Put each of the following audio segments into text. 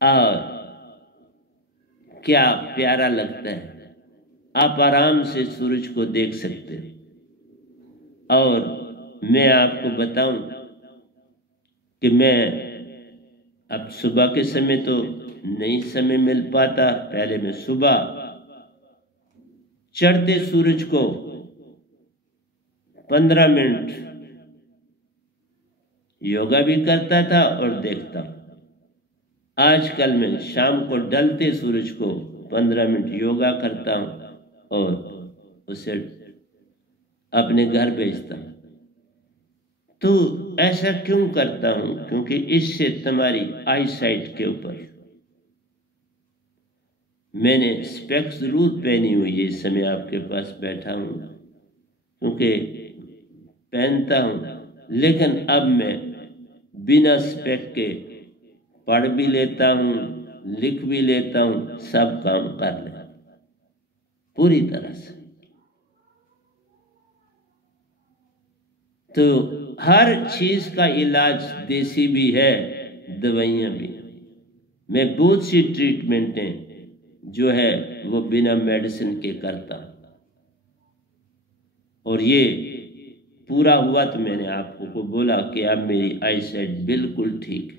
और क्या प्यारा लगता है। आप आराम से सूरज को देख सकते हो। और मैं आपको बताऊं कि मैं अब सुबह के समय तो नहीं समय मिल पाता। पहले मैं सुबह चढ़ते सूरज को 15 मिनट योगा भी करता था और देखता। आजकल मैं शाम को ढलते सूरज को 15 मिनट योगा करता हूं और उसे अपने घर भेजता हूं। तो ऐसा क्यों करता हूं? क्योंकि इससे तुम्हारी आई साइट के ऊपर, मैंने स्पेक्स जरूर पहनी हुई है इस समय आपके पास बैठा हूं, क्योंकि पहनता हूं, लेकिन अब मैं बिना स्पेक के पढ़ भी लेता हूं, लिख भी लेता हूं, सब काम कर लेता पूरी तरह से। तो हर चीज का इलाज देसी भी है, दवाइयां भी। मैं बहुत सी ट्रीटमेंटें जो है वो बिना मेडिसिन के करता, और ये पूरा हुआ तो मैंने आपको को बोला कि अब मेरी आई साइट बिल्कुल ठीक है।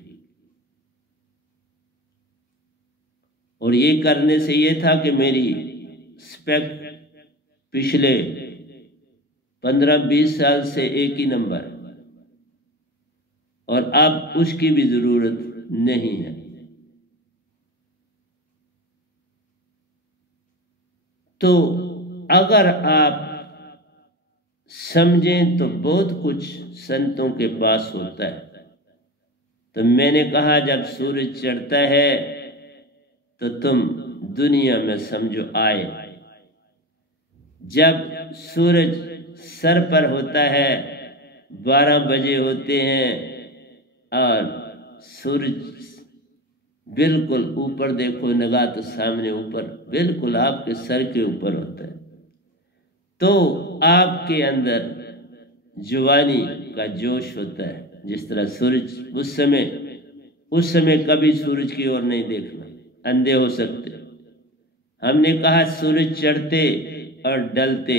और ये करने से ये था कि मेरी स्पेक पिछले 15-20 साल से एक ही नंबर, और अब उसकी भी जरूरत नहीं है। तो अगर आप समझें तो बहुत कुछ संतों के पास होता है। तो मैंने कहा जब सूरज चढ़ता है तो तुम दुनिया में समझो आए। जब सूरज सर पर होता है, 12 बजे होते हैं और सूरज बिल्कुल ऊपर देखो, निगाह तो सामने ऊपर बिल्कुल आपके सर के ऊपर होता है, तो आपके अंदर जवानी का जोश होता है। जिस तरह सूरज उस समय कभी सूरज की ओर नहीं देखना, अंधे हो सकते। हमने कहा सूरज चढ़ते और ढलते,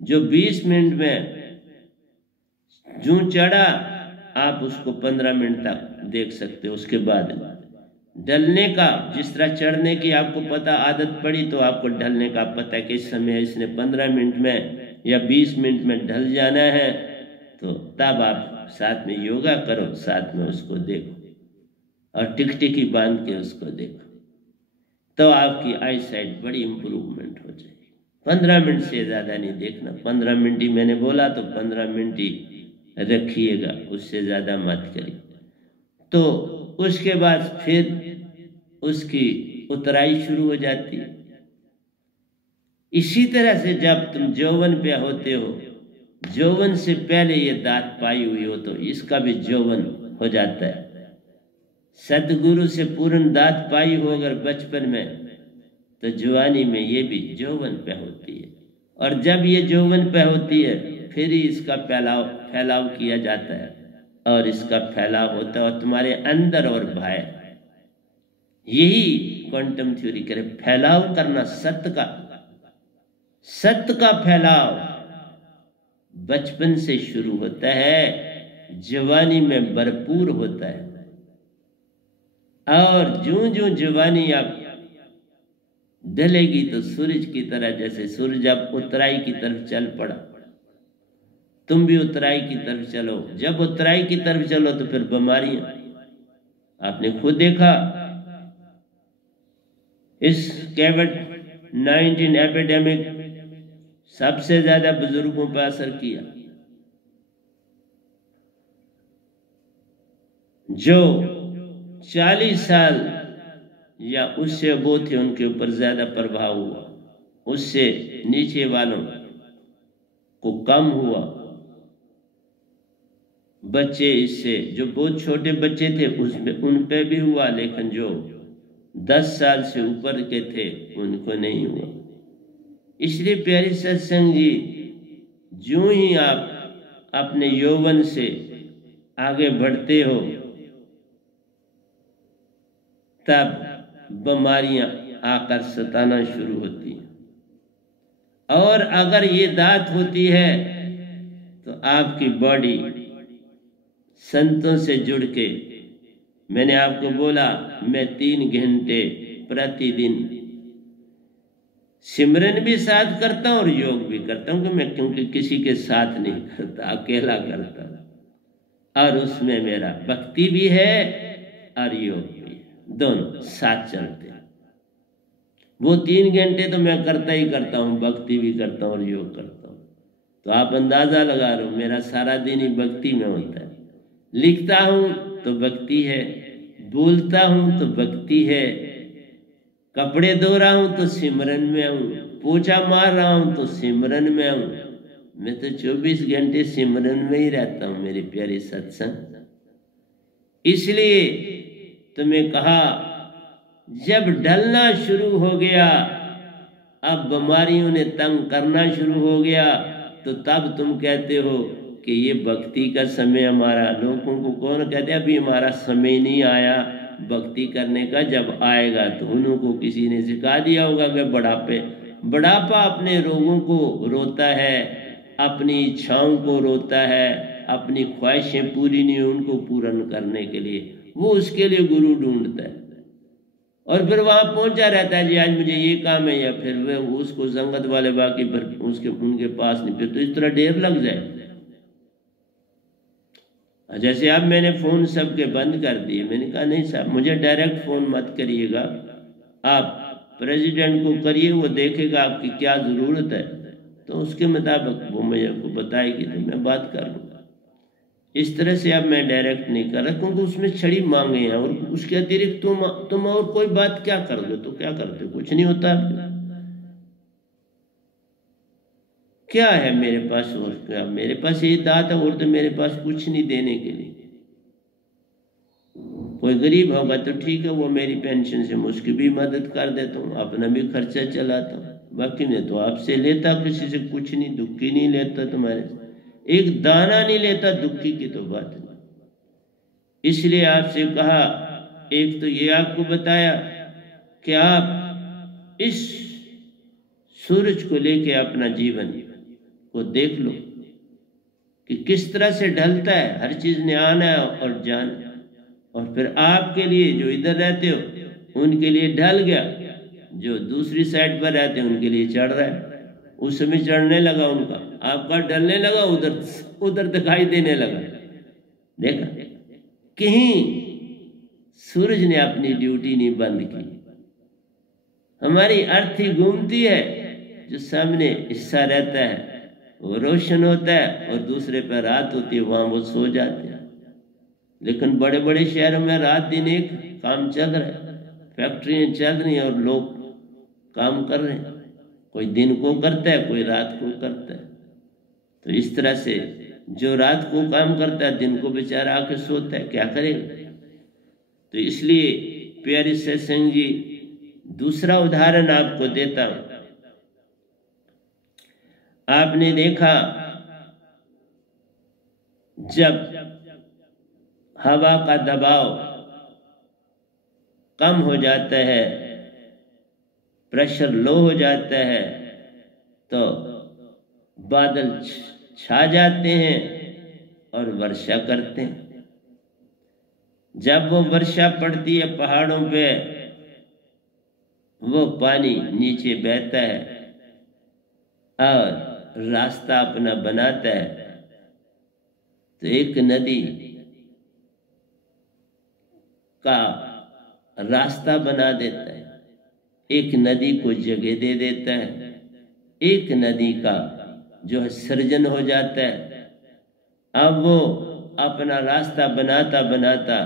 जो 20 मिनट में जो चढ़ा आप उसको 15 मिनट तक देख सकते हो। उसके बाद ढलने का, जिस तरह चढ़ने की आपको पता आदत पड़ी, तो आपको ढलने का पता है कि इस समय इसने 15 मिनट में या 20 मिनट में ढल जाना है। तो तब आप साथ में योगा करो, साथ में उसको देखो और टिकटिकी बांध के उसको देखो, तो आपकी आई साइट बड़ी इंप्रूवमेंट हो जाएगी। 15 मिनट से ज़्यादा नहीं देखना। 15 मिनट ही मैंने बोला तो 15 मिनट ही रखिएगा, उससे ज़्यादा मत करिए। तो उसके बाद फिर उसकी उतराई शुरू हो जाती है। इसी तरह से जब तुम यौवन पे होते हो, यौवन से पहले ये दांत पाई हुई हो तो इसका भी यौवन हो जाता है। सदगुरु से पूर्ण दांत पाई हो अगर बचपन में, तो जवानी में ये भी यौवन पे होती है। और जब ये यौवन पे होती है फिर ही इसका फैलाव किया जाता है, और इसका फैलाव होता है तुम्हारे अंदर और बाहर। यही क्वांटम थ्योरी करे, फैलाव करना सत्य का फैलाव बचपन से शुरू होता है, जवानी में भरपूर होता है। और जो जवानी आप ढलेगी तो सूरज की तरह, जैसे सूरज अब उतराई की तरफ चल पड़ा, तुम भी उतराई की तरफ चलो। जब उतराई की तरफ चलो तो फिर बीमारियां, आपने खुद देखा इस कोविड-19 एपिडेमिक सबसे ज्यादा बुजुर्गों पर असर किया। जो 40 साल या उससे वो थे उनके ऊपर ज्यादा प्रभाव हुआ, उससे नीचे वालों को कम हुआ। बच्चे इससे, जो बहुत छोटे बच्चे थे उसमें उन पे भी हुआ, लेकिन जो 10 साल से ऊपर के थे उनको नहीं हुआ। इसलिए प्यारी सत्संग जी, जो ही आप अपने यौवन से आगे बढ़ते हो तब बीमारियां आकर सताना शुरू होती हैं। और अगर ये दात होती है तो आपकी बॉडी संतों से जुड़ के, मैंने आपको बोला मैं 3 घंटे प्रतिदिन सिमरन भी साथ करता हूँ और योग भी करता हूँ, क्योंकि किसी के साथ नहीं करता, अकेला करता हूँ। और उसमें मेरा भक्ति भी है और योग भी है, दोनों साथ चलते हैं। वो 3 घंटे तो मैं करता ही करता हूँ, भक्ति भी करता हूँ और योग करता हूँ। तो आप अंदाजा लगा रहे हो, मेरा सारा दिन ही भक्ति में होता है। लिखता हूँ तो भक्ति है, बोलता हूँ तो भक्ति है, कपड़े धो रहा हूँ तो सिमरन में हूँ, पोछा मार रहा हूँ तो सिमरन में हूँ। मैं तो 24 घंटे सिमरन में ही रहता हूँ मेरी प्यारी सत्संग। इसलिए तुम्हें कहा, जब ढलना शुरू हो गया, अब बीमारियों ने तंग करना शुरू हो गया, तो तब तुम कहते हो कि ये भक्ति का समय हमारा। लोगों को कौन कहते हैं अभी हमारा समय नहीं आया भक्ति करने का, जब आएगा तो उनको किसी ने सिखा दिया होगा कि बुढ़ापा अपने रोगों को रोता है, अपनी इच्छाओं को रोता है, अपनी ख्वाहिशें पूरी नहीं उनको पूर्ण करने के लिए वो उसके लिए गुरु ढूंढता है। और फिर वहां पहुंचा रहता है, जी आज मुझे ये काम है, या फिर वे उसको संगत वाले बाकी उनके पास नहीं, फिर तो इस तरह ढेर लग जाए। जैसे अब मैंने फोन सबके बंद कर दिए, मैंने कहा नहीं साहब मुझे डायरेक्ट फोन मत करिएगा, आप प्रेसिडेंट को करिए, वो देखेगा आपकी क्या जरूरत है, तो उसके मुताबिक वो मुझे को बताएगी तो मैं बात कर लूँगा। इस तरह से अब मैं डायरेक्ट नहीं कर रहा, क्योंकि उसमें छड़ी मांगे हैं, और उसके अतिरिक्त तुम और कोई बात क्या कर दो तो क्या करते, कुछ नहीं होता। क्या है मेरे पास, और क्या मेरे पास ये दात है, और तो मेरे पास कुछ नहीं देने के लिए। कोई गरीब होगा तो ठीक है, वो मेरी पेंशन से मैं उसकी भी मदद कर देता हूँ, अपना भी खर्चा चलाता हूँ। बाकी मैं तो आपसे लेता किसी से कुछ नहीं, दुखी नहीं लेता, तुम्हारे एक दाना नहीं लेता, दुखी की तो बात नहीं। इसलिए आपसे कहा, एक तो ये आपको बताया कि आप इस सूरज को लेके अपना जीवन को देख लो कि किस तरह से ढलता है, हर चीज ने आना है और जाना, और फिर आपके लिए जो इधर रहते हो उनके लिए ढल गया, जो दूसरी साइड पर रहते हैं उनके लिए चढ़ रहा है। उस समय चढ़ने लगा उनका, आपका ढलने लगा, उधर दिखाई देने लगा। देखा कहीं सूरज ने अपनी ड्यूटी नहीं बंद की, हमारी अर्थी घूमती है, जो सामने हिस्सा रहता है वो रोशन होता है, और दूसरे पर रात होती है वहां वो सो जाते हैं। लेकिन बड़े बड़े शहरों में रात दिन एक काम चल रहा है, फैक्ट्रियां चल रही हैं और लोग काम कर रहे हैं, कोई दिन को करता है कोई रात को करता है। तो इस तरह से जो रात को काम करता है दिन को बेचारा आके सोता है, क्या करेगा। तो इसलिए प्यारे सत्संग जी, दूसरा उदाहरण आपको देता हूं। आपने देखा जब हवा का दबाव कम हो जाता है, प्रेशर लो हो जाता है, तो बादल छा जाते हैं और वर्षा करते हैं। जब वो वर्षा पड़ती है पहाड़ों पे, वो पानी नीचे बहता है और रास्ता अपना बनाता है। तो एक नदी का रास्ता बना देता है, एक नदी को जगह दे देता है, एक नदी का जो है सृजन हो जाता है। अब वो अपना रास्ता बनाता बनाता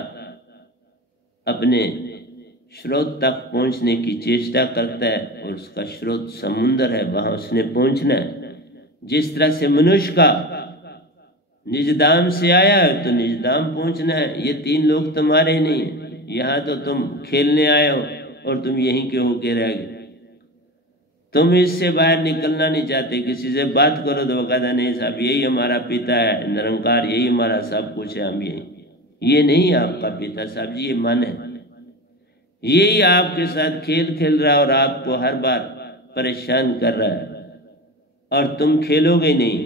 अपने स्रोत तक पहुंचने की चेष्टा करता है, और उसका स्रोत समुद्र है, वहां उसने पहुंचना है। जिस तरह से मनुष्य का निजधाम से आया है तो निजधाम पहुंचना है। ये 3 लोग तुम्हारे नहीं है, यहाँ तो तुम खेलने आए हो और तुम यहीं के होके रह गए, तुम इससे बाहर निकलना नहीं चाहते। किसी से बात करो तो वो कहता नहीं साहब यही हमारा पिता है निरंकार, यही हमारा सब कुछ है, हम यही। ये नहीं आपका पिता साहब जी, ये मन है। यही आपके साथ खेल खेल रहा है और आपको हर बार परेशान कर रहा है, और तुम खेलोगे नहीं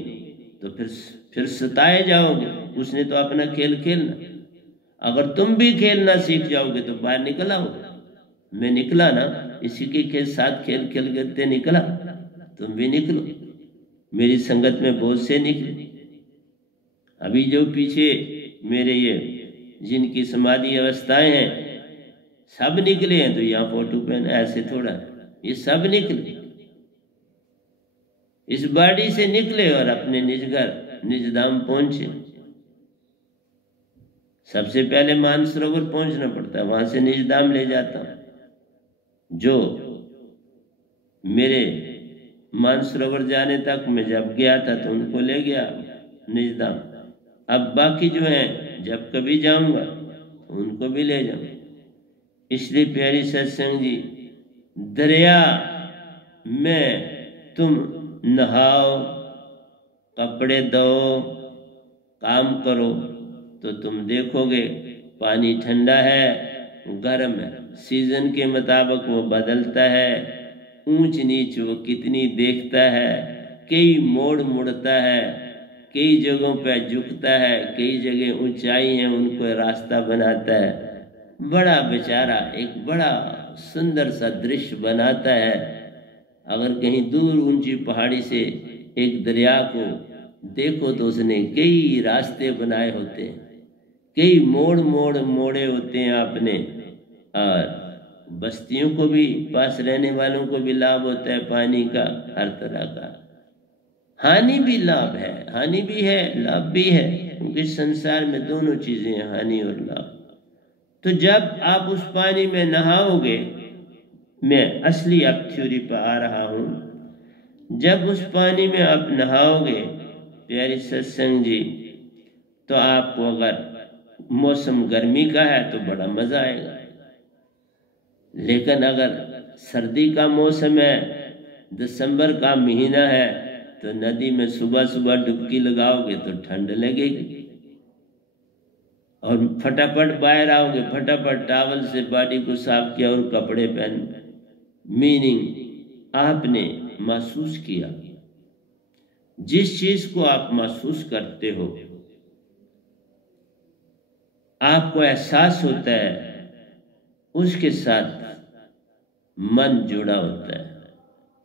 तो फिर सताए जाओगे। उसने तो अपना खेल खेलना, अगर तुम भी खेलना सीख जाओगे तो बाहर निकल आओ। मैं निकला ना, इसी के साथ खेल खेल करते निकला, तुम भी निकलो। मेरी संगत में बहुत से निकले। अभी जो पीछे मेरे ये जिनकी समाधि अवस्थाएं हैं सब निकले हैं, तो यहाँ फोटो पे ऐसे थोड़ा, ये सब निकले, इस बॉडी से निकले और अपने निज घर निज धाम पहुंचे। सबसे पहले मानसरोवर पहुंचना पड़ता है, वहां से निज धाम ले जाता हूं। जो मेरे मानसरोवर जाने तक मैं जब गया था तो उनको ले गया निज धाम। अब बाकी जो हैं जब कभी जाऊंगा तो उनको भी ले जाऊंगा। इसलिए प्यारी सत्संग जी, दरिया में तुम नहाओ, कपड़े धो, काम करो तो तुम देखोगे पानी ठंडा है, गर्म है, सीजन के मुताबिक वो बदलता है, ऊंच नीच वो कितनी देखता है, कई मोड़ मुड़ता है, कई जगहों पर झुकता है, कई जगह ऊंचाई है उनको रास्ता बनाता है। बड़ा बेचारा एक बड़ा सुंदर सा दृश्य बनाता है। अगर कहीं दूर ऊंची पहाड़ी से एक दरिया को देखो तो उसने कई रास्ते बनाए होते हैं, कई मोड़े होते हैं आपने। और बस्तियों को भी, पास रहने वालों को भी लाभ होता है पानी का, हर तरह का। हानि भी लाभ है, हानि भी है, लाभ भी है, क्योंकि संसार में दोनों चीजें हैं, हानि और लाभ। तो जब आप उस पानी में नहाओगे, मैं असली अब थ्योरी पर आ रहा हूं, जब उस पानी में आप नहाओगे प्यारी सत्संग जी, तो आपको अगर मौसम गर्मी का है तो बड़ा मजा आएगा, लेकिन अगर सर्दी का मौसम है, दिसंबर का महीना है, तो नदी में सुबह सुबह डुबकी लगाओगे तो ठंड लगेगी और फटाफट बाहर आओगे, फटाफट टॉवल से बॉडी को साफ किया और कपड़े पहन। मीनिंग आपने महसूस किया, जिस चीज को आप महसूस करते हो आपको एहसास होता है, उसके साथ मन जुड़ा होता है,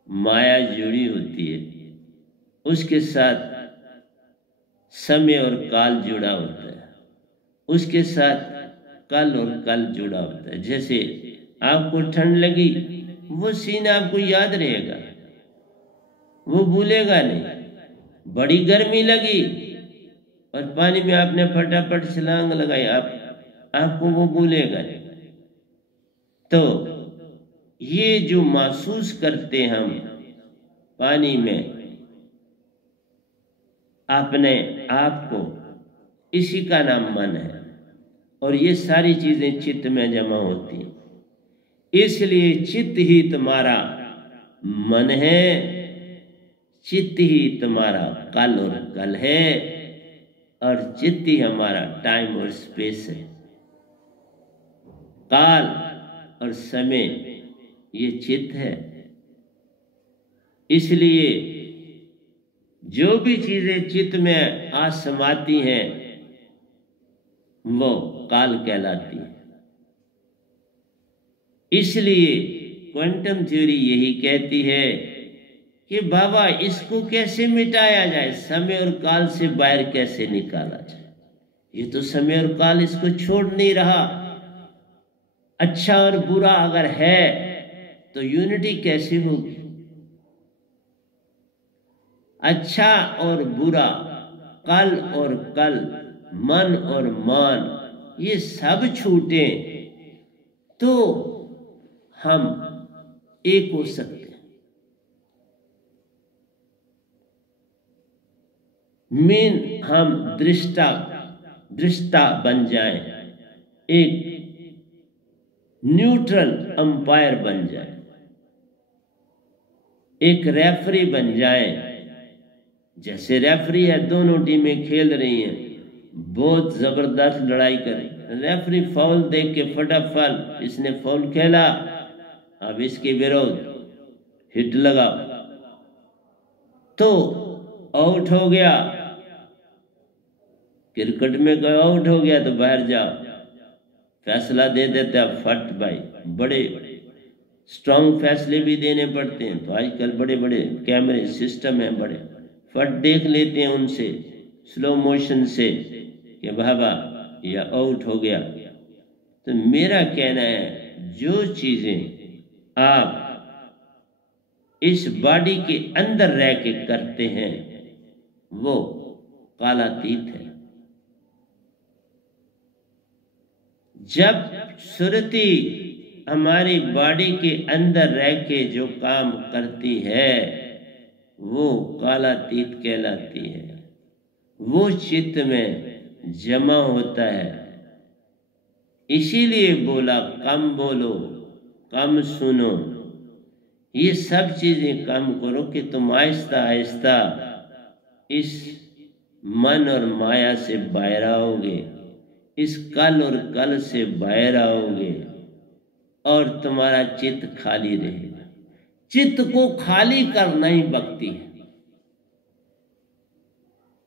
माया जुड़ी होती है, उसके साथ समय और काल जुड़ा होता है, उसके साथ कल और कल जुड़ा होता है। जैसे आपको ठंड लगी, वो सीन आपको याद रहेगा, वो भूलेगा नहीं। बड़ी गर्मी लगी और पानी में आपने फटाफट छलांग लगाई, आपको वो भूलेगा नहीं। तो ये जो महसूस करते हम पानी में अपने आप को, इसी का नाम मन है। और ये सारी चीजें चित्त में जमा होती हैं, इसलिए चित्त ही तुम्हारा मन है, चित्त ही तुम्हारा कल और कल है, और चित्त ही हमारा टाइम और स्पेस है। काल और समय ये चित्त है। इसलिए जो भी चीजें चित्त में आ समाती हैं वो काल कहलाती है। इसलिए क्वांटम थ्योरी यही कहती है कि बाबा इसको कैसे मिटाया जाए, समय और काल से बाहर कैसे निकाला जाए। ये तो समय और काल इसको छोड़ नहीं रहा। अच्छा और बुरा अगर है तो यूनिटी कैसे होगी? अच्छा और बुरा, कल और कल, मन और मान, ये सब छूटे तो हम एक हो सकते हैं। हम दृष्टा बन जाएं, एक न्यूट्रल अंपायर बन जाए, एक रेफरी बन जाए। जैसे रेफरी है, दोनों टीमें खेल रही हैं, बहुत जबरदस्त लड़ाई करें, रेफरी फाउल देख के फटाफट इसने फाउल खेला, अब इसके विरोध हिट लगा तो आउट हो गया। क्रिकेट में कोई आउट हो गया तो बाहर जाओ, फैसला दे देता है फट भाई। बड़े स्ट्रांग फैसले भी देने पड़ते हैं, तो आजकल बड़े बड़े कैमरे सिस्टम हैं, बड़े फट देख लेते हैं उनसे स्लो मोशन से कि बाबा या आउट हो गया। तो मेरा कहना है जो चीजें आप इस बॉडी के अंदर रह के करते हैं वो कालातीत है। जब सुरती हमारी बॉडी के अंदर रह के जो काम करती है वो कालातीत कहलाती है, वो चित्त में जमा होता है। इसीलिए बोला कम बोलो, कम सुनो, ये सब चीजें कम करो कि तुम आहिस्ता आहिस्ता इस मन और माया से बाहर आओगे, इस कल और कल से बाहर आओगे और तुम्हारा चित्त खाली रहेगा। चित्त को खाली करना ही भक्ति है।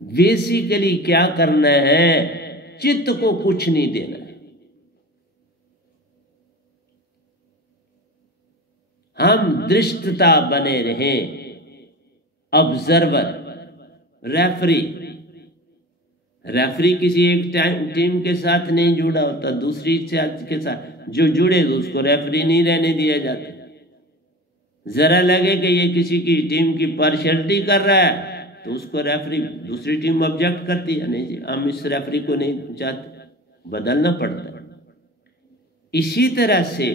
बेसिकली क्या करना है, चित्त को कुछ नहीं देना है। हम दृष्टता बने रहें, ऑब्जर्वर, रेफरी किसी एक टीम के साथ नहीं जुड़ा होता, दूसरी के साथ जो जुड़े तो उसको रेफरी नहीं रहने दिया जाता। जरा लगे कि ये किसी की टीम की पार्शियलिटी कर रहा है तो उसको रेफरी, दूसरी टीम ऑब्जेक्ट करती है, नहीं जी हम इस रेफरी को नहीं चाहते, बदलना पड़ता है। इसी तरह से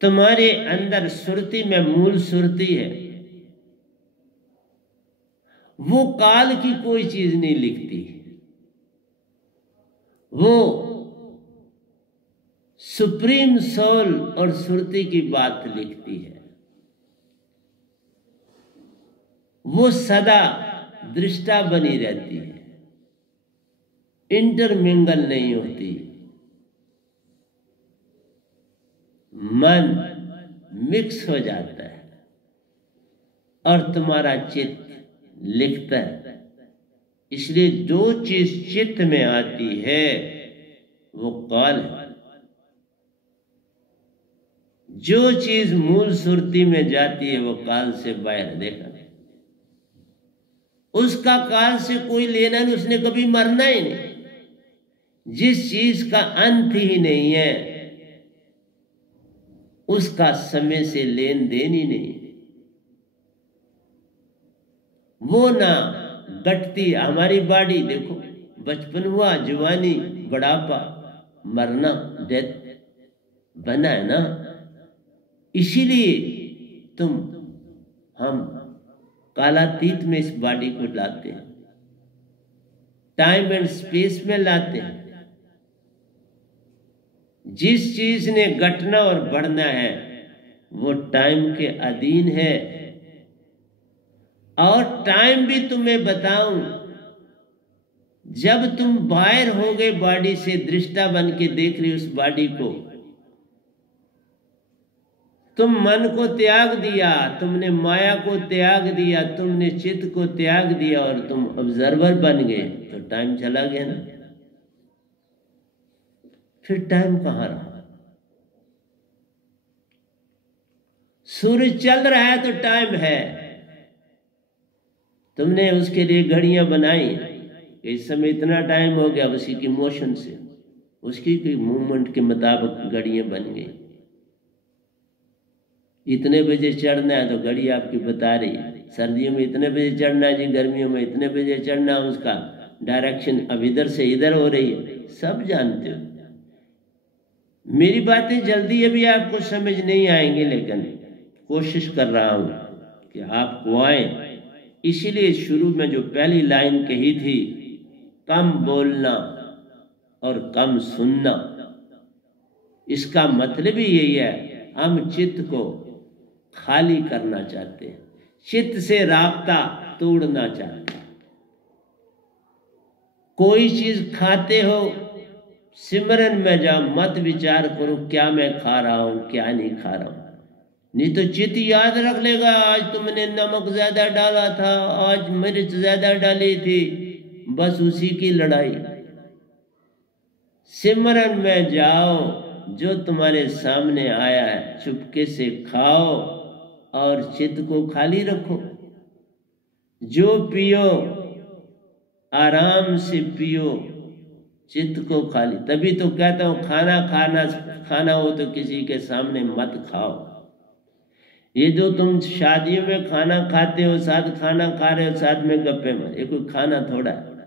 तुम्हारे अंदर सुरती में मूल सुरती है, वो काल की कोई चीज नहीं लिखती, वो सुप्रीम सोल और सुरती की बात लिखती है। वो सदा दृष्टा बनी रहती है, इंटरमिंगल नहीं होती। मन मिक्स हो जाता है और तुम्हारा चित्त लिखता है। इसलिए जो चीज चित्त में आती है वो काल है, जो चीज मूल सुरती में जाती है वो काल से बाहर। देखा उसका काल से कोई लेना नहीं, उसने कभी मरना ही नहीं। जिस चीज का अंत ही नहीं है उसका समय से लेन देन ही नहीं, वो ना घटती। हमारी बॉडी देखो, बचपन हुआ, जवानी, बुढ़ापा, मरना, डेथ बना है ना। इसीलिए हम कालातीत में इस बॉडी को लाते हैं, टाइम एंड स्पेस में लाते हैं। जिस चीज ने घटना और बढ़ना है वो टाइम के अधीन है। और टाइम भी तुम्हें बताऊं, जब तुम बाहर हो गए बॉडी से, दृष्टा बन के देख रही उस बॉडी को, तुम मन को त्याग दिया, तुमने माया को त्याग दिया, तुमने चित्त को त्याग दिया और तुम ऑब्जर्वर बन गए, तो टाइम चला गया ना। फिर टाइम कहाँ रहा? सूरज चल रहा है तो टाइम है। तुमने उसके लिए घड़ियां बनाई, इस समय इतना टाइम हो गया, उसी की मोशन से, उसकी कोई मूवमेंट के मुताबिक घड़ियां बन गई। इतने बजे चढ़ना है तो घड़ी आपकी बता रही है, सर्दियों में इतने बजे चढ़ना है जी, गर्मियों में इतने बजे चढ़ना, उसका डायरेक्शन अब इधर से इधर हो रही है, सब जानते हो। मेरी बातें जल्दी अभी आपको समझ नहीं आएंगी, लेकिन कोशिश कर रहा हूं कि आपको आए। इसीलिए शुरू में जो पहली लाइन कही थी, कम बोलना और कम सुनना, इसका मतलब ही यही है, हम चित्त को खाली करना चाहते हैं, चित्त से राब्ता तोड़ना चाहते हैं। कोई चीज खाते हो, सिमरन में जाओ, मत विचार करो क्या मैं खा रहा हूं क्या नहीं खा रहा हूं। नहीं तो चित्त याद रख लेगा, आज तुमने नमक ज्यादा डाला था, आज मिर्च ज्यादा डाली थी, बस उसी की लड़ाई। सिमरन में जाओ, जो तुम्हारे सामने आया है चुपके से खाओ और चित्त को खाली रखो। जो पियो आराम से पियो, चित्त को खाली। तभी तो कहता हूं खाना हो तो किसी के सामने मत खाओ। ये जो तुम शादियों में खाना खाते हो, साथ खाना खा रहे हो, साथ में गप्पे मार, ये कोई खाना थोड़ा है।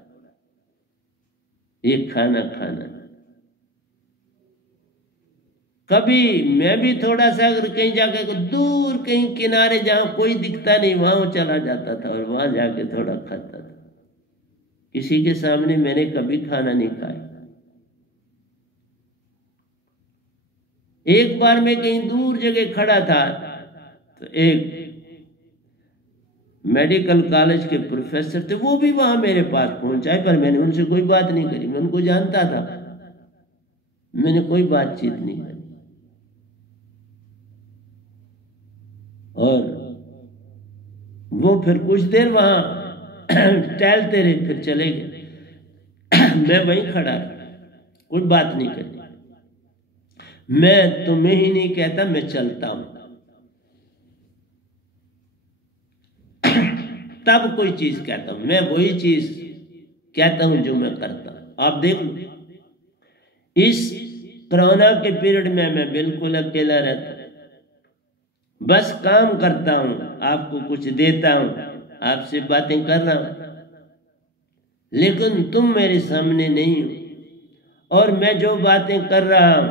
ये खाना कभी मैं भी थोड़ा सा अगर कहीं जाके दूर कहीं किनारे जहां कोई दिखता नहीं वहां चला जाता था और वहां जाके थोड़ा खाता था। किसी के सामने मैंने कभी खाना नहीं खाया। एक बार मैं कहीं दूर जगह खड़ा था तो एक मेडिकल कॉलेज के प्रोफेसर थे, वो भी वहां मेरे पास पहुंचाए, पर मैंने उनसे कोई बात नहीं करी। मैं उनको जानता था, मैंने कोई बातचीत नहीं करी। और वो फिर कुछ देर वहां टहलते रहे, फिर चले गए। मैं वहीं खड़ा रहा, कोई बात नहीं करी। मैं तुम्हें ही नहीं कहता, मैं चलता हूं, तब कोई चीज कहता हूं। मैं वही चीज कहता हूं जो मैं करता हूं। आप देख लो, इस कोरोना के पीरियड में मैं बिल्कुल अकेला रहता, बस काम करता हूं, आपको कुछ देता हूं, आपसे बातें कर रहा हूं, लेकिन तुम मेरे सामने नहीं हो। और मैं जो बातें कर रहा हूं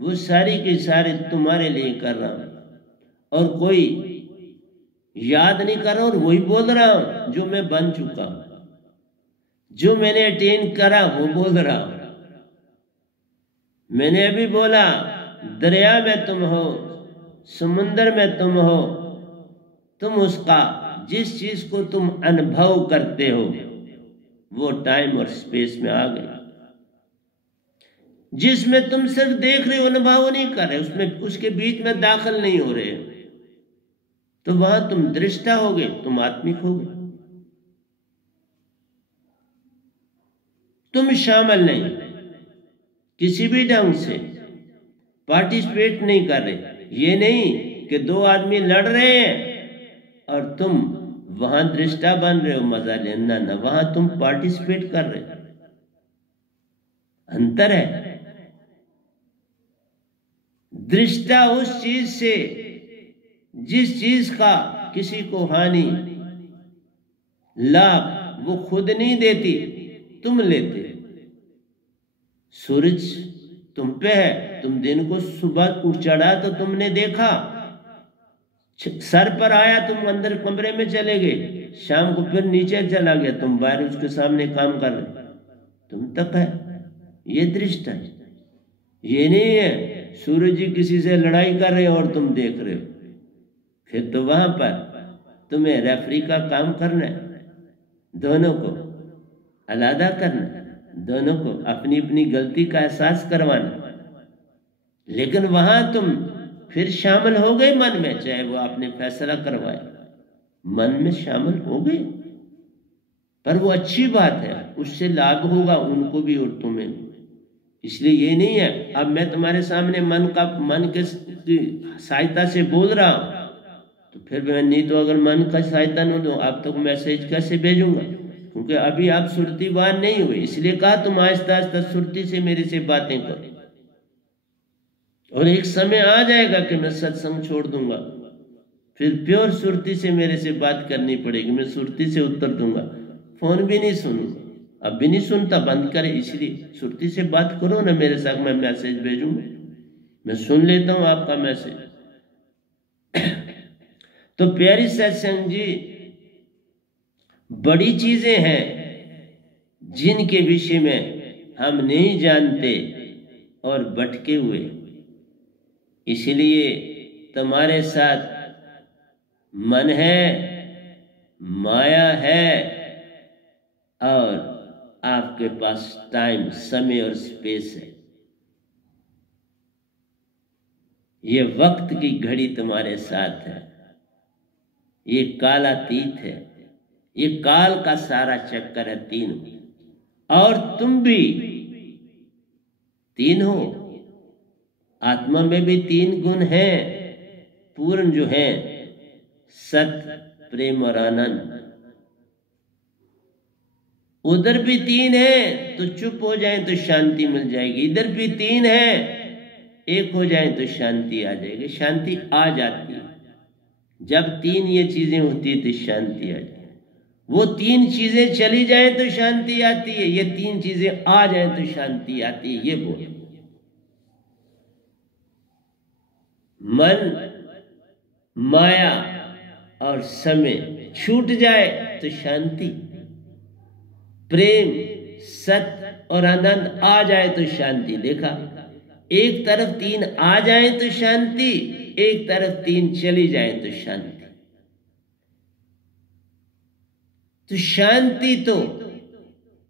वो सारी की सारी तुम्हारे लिए कर रहा हूं, और कोई याद नहीं कर रहा और वही बोल रहा हूं जो मैं बन चुका हूं, जो मैंने अटेन करा वो बोल रहा हूं। मैंने अभी बोला दरिया में तुम हो, समुंदर में तुम हो, तुम उसका जिस चीज को तुम अनुभव करते हो वो टाइम और स्पेस में आ गई। जिसमें तुम सिर्फ देख रहे हो, अनुभव नहीं कर रहे, उसमें उसके बीच में दाखिल नहीं हो रहे, तो वहां तुम दृष्टा हो गए, तुम आत्मिक हो गए। तुम शामिल नहीं, किसी भी ढंग से पार्टिसिपेट नहीं कर रहे। ये नहीं कि दो आदमी लड़ रहे हैं और तुम वहां दृष्टा बन रहे हो मजा लेना, ना, वहां तुम पार्टिसिपेट कर रहे हो। अंतर है। दृष्टा उस चीज से जिस चीज का किसी को हानि लाभ वो खुद नहीं देती, तुम लेते। सूरज तुम पे है, तुम दिन को सुबह उठ चढ़ा तो तुमने देखा, सर पर आया, तुम अंदर कमरे में चले गए, शाम को फिर नीचे चला गया, तुम बाहर उसके सामने काम कर रहे, तुम तक है। ये दृष्टा है। ये नहीं है सूरज जी किसी से लड़ाई कर रहे हो और तुम देख रहे हो, फिर तो वहां पर तुम्हें रेफरी का काम करना है, दोनों को अलग करना, दोनों को अपनी अपनी गलती का एहसास करवाना। लेकिन वहां तुम फिर शामिल हो गए मन में, चाहे वो आपने फैसला करवाया, मन में शामिल हो गए। पर वो अच्छी बात है, उससे लाभ होगा उनको भी और तुम्हें भी। इसलिए ये नहीं है अब मैं तुम्हारे सामने मन के सहायता से बोल रहा हूं, तो फिर मैं नहीं तो अगर मन का सहायता न दो आप तक मैसेज कैसे भेजूंगा, क्योंकि अभी आप सुरतीवान नहीं हुए। इसलिए कहा तुम आहिस्ता आहिस्ता सुरती से मेरे से बातें करो, और एक समय आ जाएगा कि मैं सत्संग छोड़ दूंगा, फिर प्योर सुरती से मेरे से बात करनी पड़ेगी, मैं सुरती से उत्तर दूंगा, फोन भी नहीं सुनूंगा। अब भी नहीं सुनता, बंद करे। इसलिए सुरती से बात करो ना मेरे साथ, मैं मैसेज भेजूंगा, मैं सुन लेता हूं आपका मैसेज। तो प्यारी सत्संग जी, बड़ी चीजें हैं जिनके विषय में हम नहीं जानते और भटके हुए। इसलिए तुम्हारे साथ मन है, माया है, और आपके पास टाइम, समय और स्पेस है। ये वक्त की घड़ी तुम्हारे साथ है, ये कालातीत है, ये काल का सारा चक्कर है। तीन और तुम भी तीन हो। आत्मा में भी तीन गुण हैं पूर्ण जो हैं, सत्य, प्रेम और आनंद। उधर भी तीन है तो चुप हो जाए तो शांति मिल जाएगी, इधर भी तीन है, एक हो जाए तो शांति आ जाएगी। शांति आ जाती है जब तीन ये चीजें होती है तो शांति आ जाए। वो तीन चीजें चली जाए तो शांति आती है, ये तीन चीजें आ जाए तो शांति आती है। ये बोल, मन, माया और समय छूट जाए तो शांति, प्रेम, सत्य और आनंद आ जाए तो शांति। देखा, एक तरफ तीन आ जाए तो शांति, एक तरफ तीन चली जाए तो शांति। तो शांति तो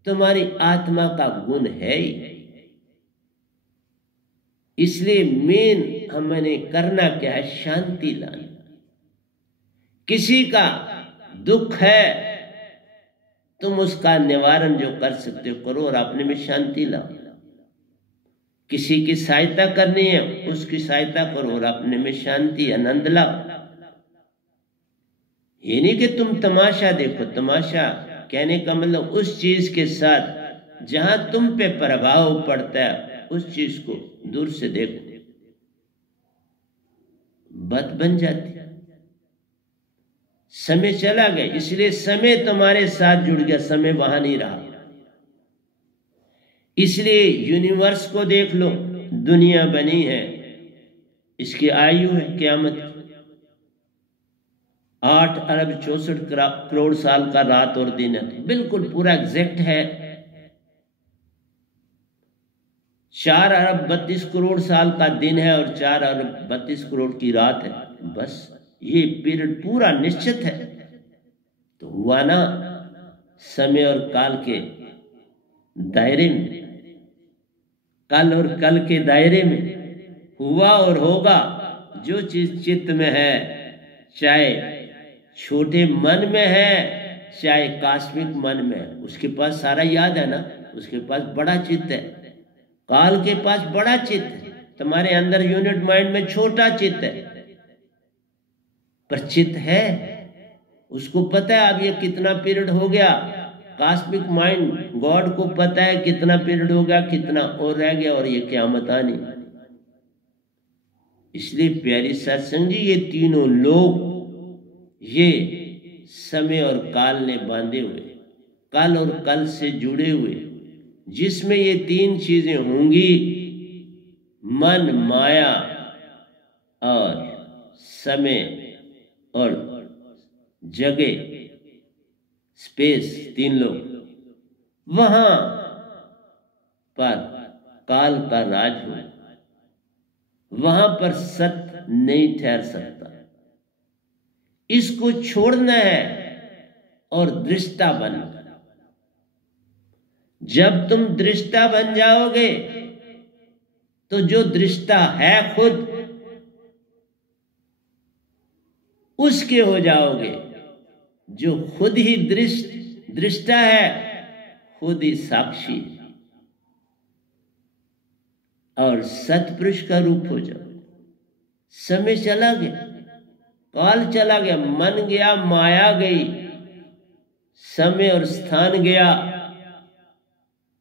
तुम्हारी आत्मा का गुण है ही। इसलिए मेन हमने करना क्या है? शांति लाना। किसी का दुख है, तुम उसका निवारण जो कर सकते हो करो और अपने में शांति लाओ। किसी की सहायता करनी है, उसकी सहायता करो और अपने में शांति, आनंद लाओ। ये नहीं कि तुम तमाशा देखो। तमाशा कहने का मतलब उस चीज के साथ जहां तुम पे प्रभाव पड़ता है उस चीज को दूर से देखो, बात बन जाती। समय चला गया, इसलिए समय तुम्हारे साथ जुड़ गया, समय वहां नहीं रहा। इसलिए यूनिवर्स को देख लो, दुनिया बनी है, इसकी आयु है क़यामत 8 अरब 64 करोड़ साल का रात और दिन है। बिल्कुल पूरा एग्जैक्ट है। 4 अरब 32 करोड़ साल का दिन है और 4 अरब 32 करोड़ की रात है। बस ये पीरियड पूरा निश्चित है। तो हुआ ना समय और काल के दायरे में, कल और कल के दायरे में हुआ और होगा। जो चीज चित्त में है, चाहे छोटे मन में है चाहे कॉस्मिक मन में है, उसके पास सारा याद है ना, उसके पास बड़ा चित्त है। काल के पास बड़ा चित्त है, तुम्हारे अंदर यूनिट माइंड में छोटा चित्त है, पर चित्त है, उसको पता है अब ये कितना पीरियड हो गया। कॉस्मिक माइंड गॉड को पता है कितना पीरियड हो गया, कितना और रह गया और ये क़यामत आनी। इसलिए प्यारी सत्संग जी, ये तीनों लोग ये समय और काल ने बांधे हुए, कल और कल से जुड़े हुए, जिसमें ये तीन चीजें होंगी, मन, माया और समय और जगह, स्पेस, तीन लोग, वहां पर काल का राज हो, वहां पर सत्य नहीं ठहर सकता। इसको छोड़ना है और दृष्टा बनना। जब तुम दृष्टा बन जाओगे तो जो दृष्टा है खुद, उसके हो जाओगे। जो खुद ही दृष्टा है, खुद ही साक्षी और सतपुरुष का रूप हो जाओ। समय चला गया, काल चला गया, मन गया, माया गई, समय और स्थान गया,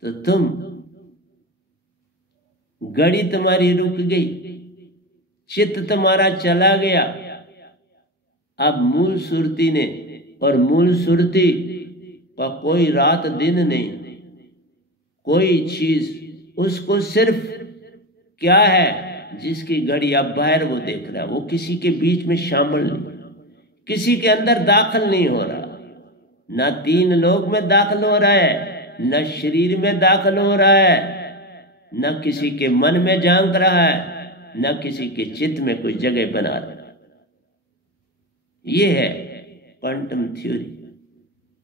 तो तुम घड़ी तुम्हारी रुक गई, चित्त तुम्हारा चला गया। अब मूल सुरती ने, और मूल सुरती का कोई रात दिन नहीं, कोई चीज उसको सिर्फ क्या है, जिसकी घड़ी अब बाहर वो देख रहा है, वो किसी के बीच में शामिल नहीं, किसी के अंदर दाखिल नहीं हो रहा, ना तीन लोक में दाखिल हो रहा है, न शरीर में दाखिल हो रहा है, न किसी के मन में झांक रहा है, न किसी के चित्त में कोई जगह बना रहा है। ये है क्वांटम थ्योरी।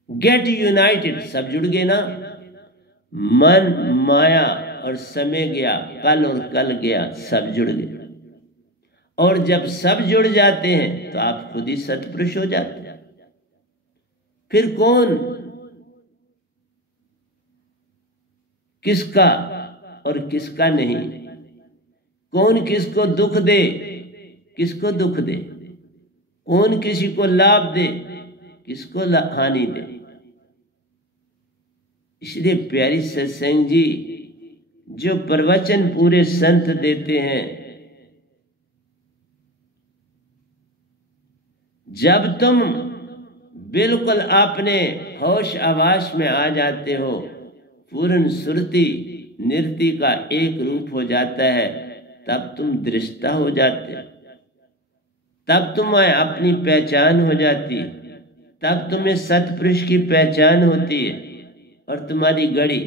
गेट यूनाइटेड, सब जुड़ गए ना। मन, माया और समय गया, कल और कल गया, सब जुड़ गए। और जब सब जुड़ जाते हैं तो आप खुद ही सत्पुरुष हो जाते हैं। फिर कौन किसका और किसका नहीं, कौन किसको दुख दे, किसको दुख दे, कौन किसी को लाभ दे, किसको हानि दे। इसलिए प्यारी सत्संग जी जो प्रवचन पूरे संत देते हैं, जब तुम बिल्कुल अपने होश आवास में आ जाते हो, पूर्ण सुरति निरति का एक रूप हो जाता है, तब तुम दृष्टा हो जाते, तब तुम्हें अपनी पहचान हो जाती, तब तुम्हें सतपुरुष की पहचान होती है। और तुम्हारी घड़ी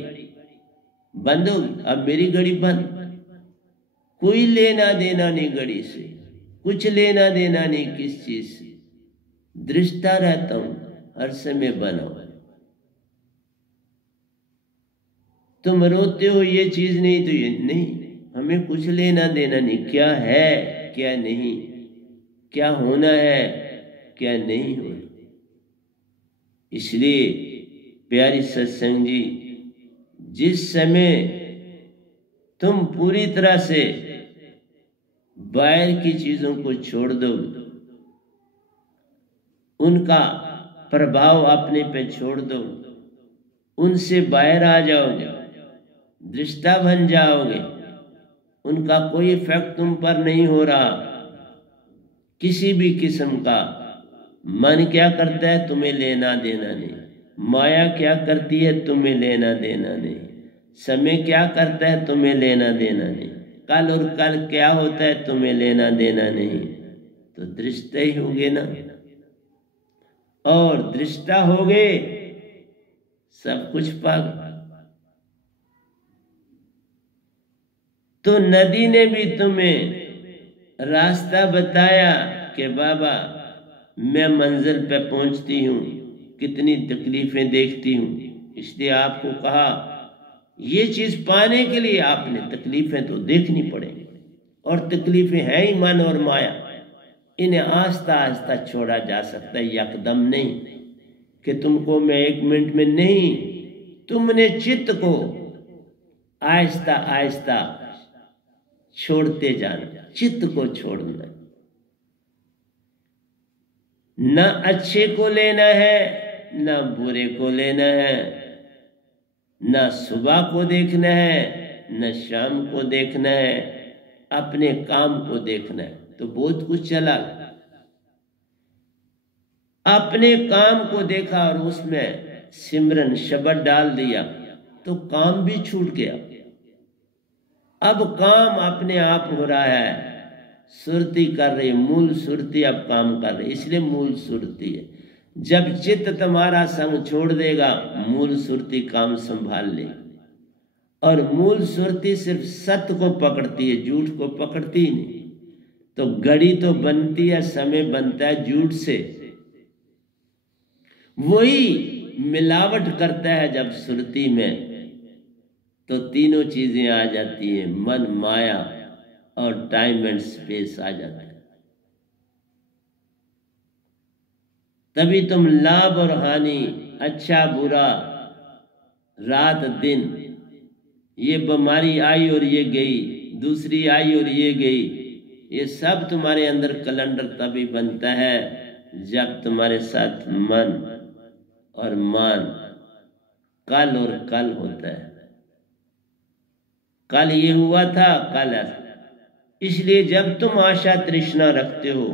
बंद होगी। अब मेरी घड़ी बंद, कोई लेना देना नहीं घड़ी से, कुछ लेना देना नहीं किस चीज से, दृष्टा रहता हूं हर समय बना। तुम रोते हो ये चीज नहीं तो ये नहीं, हमें कुछ लेना देना नहीं, क्या है क्या नहीं, क्या होना है क्या नहीं होना। इसलिए प्यारी सत्संग जी, जिस समय तुम पूरी तरह से बाहर की चीजों को छोड़ दो, उनका प्रभाव अपने पे छोड़ दो, उनसे बाहर आ जाओगे, दृष्टा बन जाओगे, उनका कोई इफेक्ट तुम पर नहीं हो रहा किसी भी किस्म का। मन क्या करता है, तुम्हें लेना देना नहीं, माया क्या करती है, तुम्हें लेना देना नहीं, समय क्या करता है, तुम्हें लेना देना नहीं, कल और कल क्या होता है, तुम्हें लेना देना नहीं। तो दृष्टा ही होगे ना, और दृष्टा होगे सब कुछ पाओगे। तो नदी ने भी तुम्हें रास्ता बताया कि बाबा मैं मंजिल पे पहुंचती हूं, कितनी तकलीफें देखती हूं, इसलिए आपको कहा ये चीज पाने के लिए आपने तकलीफें तो देखनी पड़ेगी। और तकलीफें हैं ही मन और माया, इन्हें आस्ता आस्ता छोड़ा जा सकता है, यकदम नहीं कि तुमको मैं 1 मिनट में नहीं, तुमने चित्त को आहिस्ता आहिस्ता छोड़ते जाना, चित्त को छोड़ना। न अच्छे को लेना है न बुरे को लेना है, न सुबह को देखना है न शाम को देखना है, अपने काम को देखना है। तो बहुत कुछ चला, अपने काम को देखा और उसमें सिमरन शब्द डाल दिया तो काम भी छूट गया। अब काम अपने आप हो रहा है, सुरती कर रही, मूल सुरती अब काम कर रही, इसलिए मूल सुरती है। जब चित्त तुम्हारा संग छोड़ देगा, मूल सुरती काम संभाल लेगी। और मूल सुरती सिर्फ सत्य को पकड़ती है, झूठ को पकड़ती नहीं। तो घड़ी तो बनती है, समय बनता है झूठ से, वही मिलावट करता है जब सुरती में, तो तीनों चीजें आ जाती हैं, मन, माया और टाइम एंड स्पेस आ जाता है। तभी तुम लाभ और हानि, अच्छा बुरा, रात दिन, ये बीमारी आई और ये गई, दूसरी आई और ये गई, ये सब तुम्हारे अंदर कैलेंडर तभी बनता है जब तुम्हारे साथ मन और मान कल और कल होता है। कल ये हुआ था, कल ऐसा। इसलिए जब तुम आशा तृष्णा रखते हो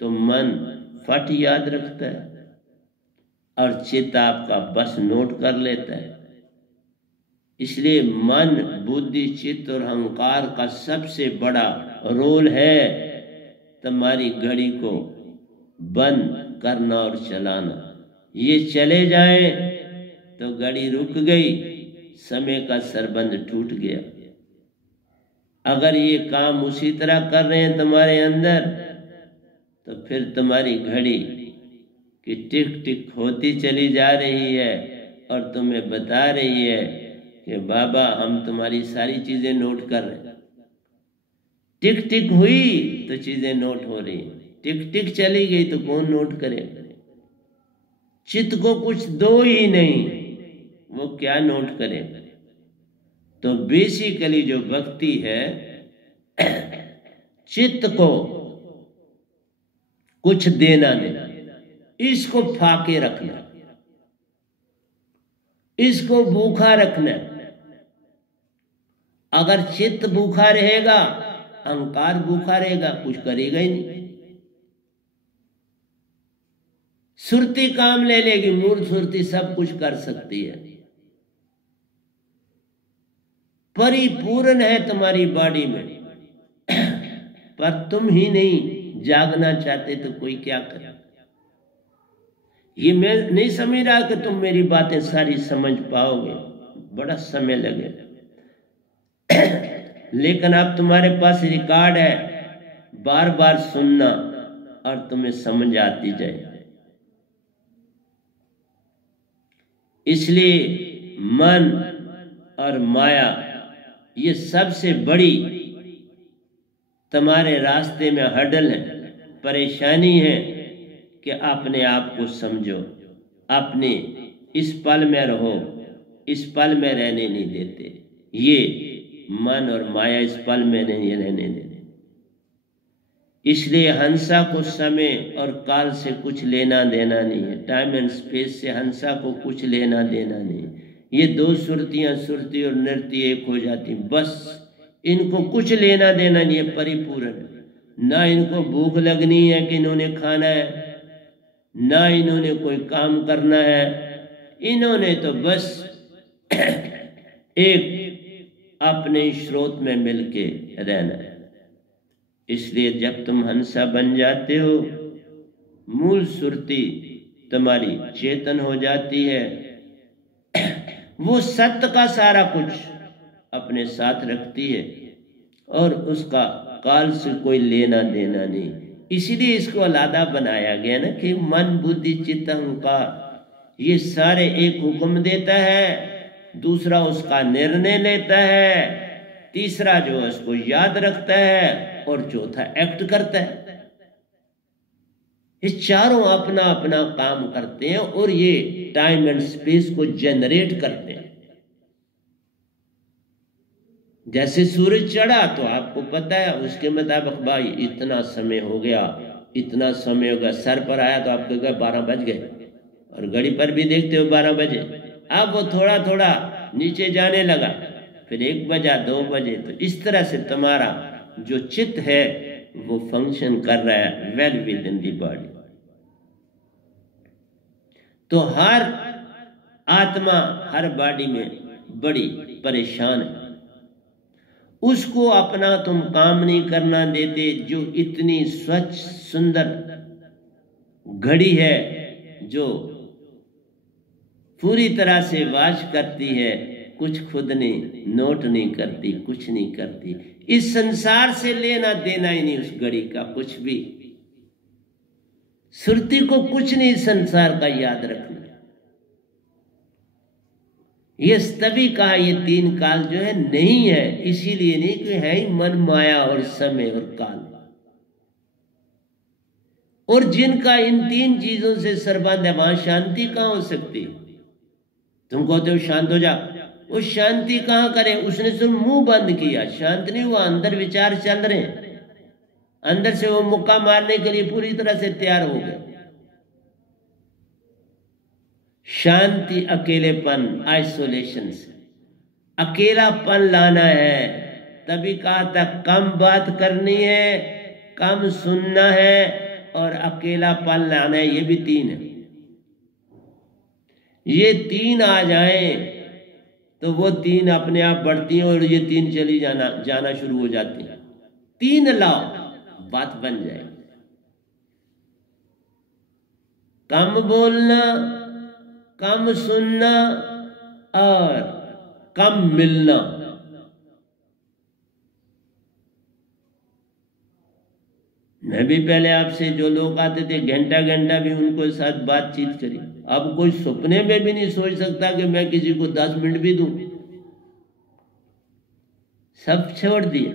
तो मन फट याद रखता है और चित्त आपका बस नोट कर लेता है। इसलिए मन, बुद्धि, चित्त और अहंकार का सबसे बड़ा रोल है तुम्हारी घड़ी को बंद करना और चलाना। ये चले जाए तो घड़ी रुक गई, समय का सरबंध टूट गया। अगर ये काम उसी तरह कर रहे हैं तुम्हारे अंदर, तो फिर तुम्हारी घड़ी की टिक टिक होती चली जा रही है और तुम्हें बता रही है कि बाबा हम तुम्हारी सारी चीजें नोट कर रहे हैं। टिक टिक हुई तो चीजें नोट हो रही, टिक टिक चली गई तो कौन नोट करे। चित्त को कुछ दो ही नहीं, वो क्या नोट करे। तो बेसिकली जो भक्ति है, चित्त को कुछ देना नहीं, इसको फाके रखना, इसको भूखा रखना। अगर चित्त भूखा रहेगा, अहंकार भूखा रहेगा, कुछ करेगा ही नहीं। सुरती काम ले लेगी, मूल सुरती सब कुछ कर सकती है, परिपूर्ण है तुम्हारी बॉडी में, पर तुम ही नहीं जागना चाहते तो कोई क्या करे। ये मैं नहीं समझ रहा कि तुम मेरी बातें सारी समझ पाओगे, बड़ा समय लगेगा। लेकिन अब तुम्हारे पास रिकॉर्ड है, बार बार सुनना और तुम्हें समझ आती जाए। इसलिए मन और माया ये सबसे बड़ी तुम्हारे रास्ते में हडल है, परेशानी है कि अपने आप को समझो, अपने इस पल में रहो, इस पल में रहने नहीं देते। ये मन और माया इस पल में नहीं रहने देते। इसलिए हंसा को समय और काल से कुछ लेना देना नहीं है, टाइम एंड स्पेस से हंसा को कुछ लेना देना नहीं। ये दो सुरतियां, सुरती और नृत्य एक हो जाती, बस इनको कुछ लेना देना नहीं है, परिपूर्ण। ना इनको भूख लगनी है कि इन्होंने खाना है, ना इन्होंने कोई काम करना है, इन्होंने तो बस एक अपने स्रोत में मिलके रहना है। इसलिए जब तुम हंसा बन जाते हो, मूल सुरती तुम्हारी चेतन हो जाती है, वो सत्य का सारा कुछ अपने साथ रखती है और उसका काल से कोई लेना देना नहीं। इसीलिए इसको अलग बनाया गया ना कि मन बुद्धि चित्त अहंकार ये सारे एक हुक्म देता है, दूसरा उसका निर्णय लेता है, तीसरा जो है उसको याद रखता है और चौथा एक्ट करता है। ये चारों अपना अपना काम करते हैं और ये टाइम एंड स्पेस को जनरेट करते हैं। जैसे सूरज चढ़ा तो आपको पता है उसके मुताबिक भाई इतना समय हो गया, इतना समय हो गया, सर पर आया तो आपके घर 12 बज गए और घड़ी पर भी देखते हो 12 बजे। अब वो थोड़ा थोड़ा नीचे जाने लगा, फिर 1 बजा 2 बजे। तो इस तरह से तुम्हारा जो चित्त है वो फंक्शन कर रहा है well with in the body. तो हर आत्मा हर बॉडी में बड़ी परेशान है, उसको अपना तुम काम नहीं करना देते। जो इतनी स्वच्छ सुंदर घड़ी है जो पूरी तरह से वाश करती है, कुछ खुद नहीं नोट नहीं करती, कुछ नहीं करती। इस संसार से लेना देना ही नहीं उस घड़ी का कुछ भी। सुरती को कुछ नहीं संसार का याद रखना। ये तभी कहा ये 3 काल जो है नहीं है, इसीलिए नहीं कि है ही मन माया और समय और काल। और जिनका इन 3 चीजों से संबंध है वहां शांति कहां हो सकती। तुम कहते हो शांत हो जा, वो शांति कहां करे। उसने सिर्फ मुंह बंद किया, शांत नहीं हुआ। अंदर विचार चल रहे हैं, अंदर से वो मुक्का मारने के लिए पूरी तरह से तैयार हो गए। शांति अकेलेपन, आइसोलेशन से अकेलापन लाना है। तभी कहा था कम बात करनी है, कम सुनना है और अकेलापन लाना है। ये भी 3 है। ये 3 आ जाए तो वो 3 अपने आप बढ़ती हैं और ये 3 चली जाना शुरू हो जाती हैं। 3 लाओ, बात बन जाए। कम बोलना, कम सुनना और कम मिलना। मैं भी पहले आपसे जो लोग आते थे घंटा घंटा भी उनको साथ बातचीत करी। अब कोई सपने में भी नहीं सोच सकता कि मैं किसी को 10 मिनट भी दूं। सब छोड़ दिए।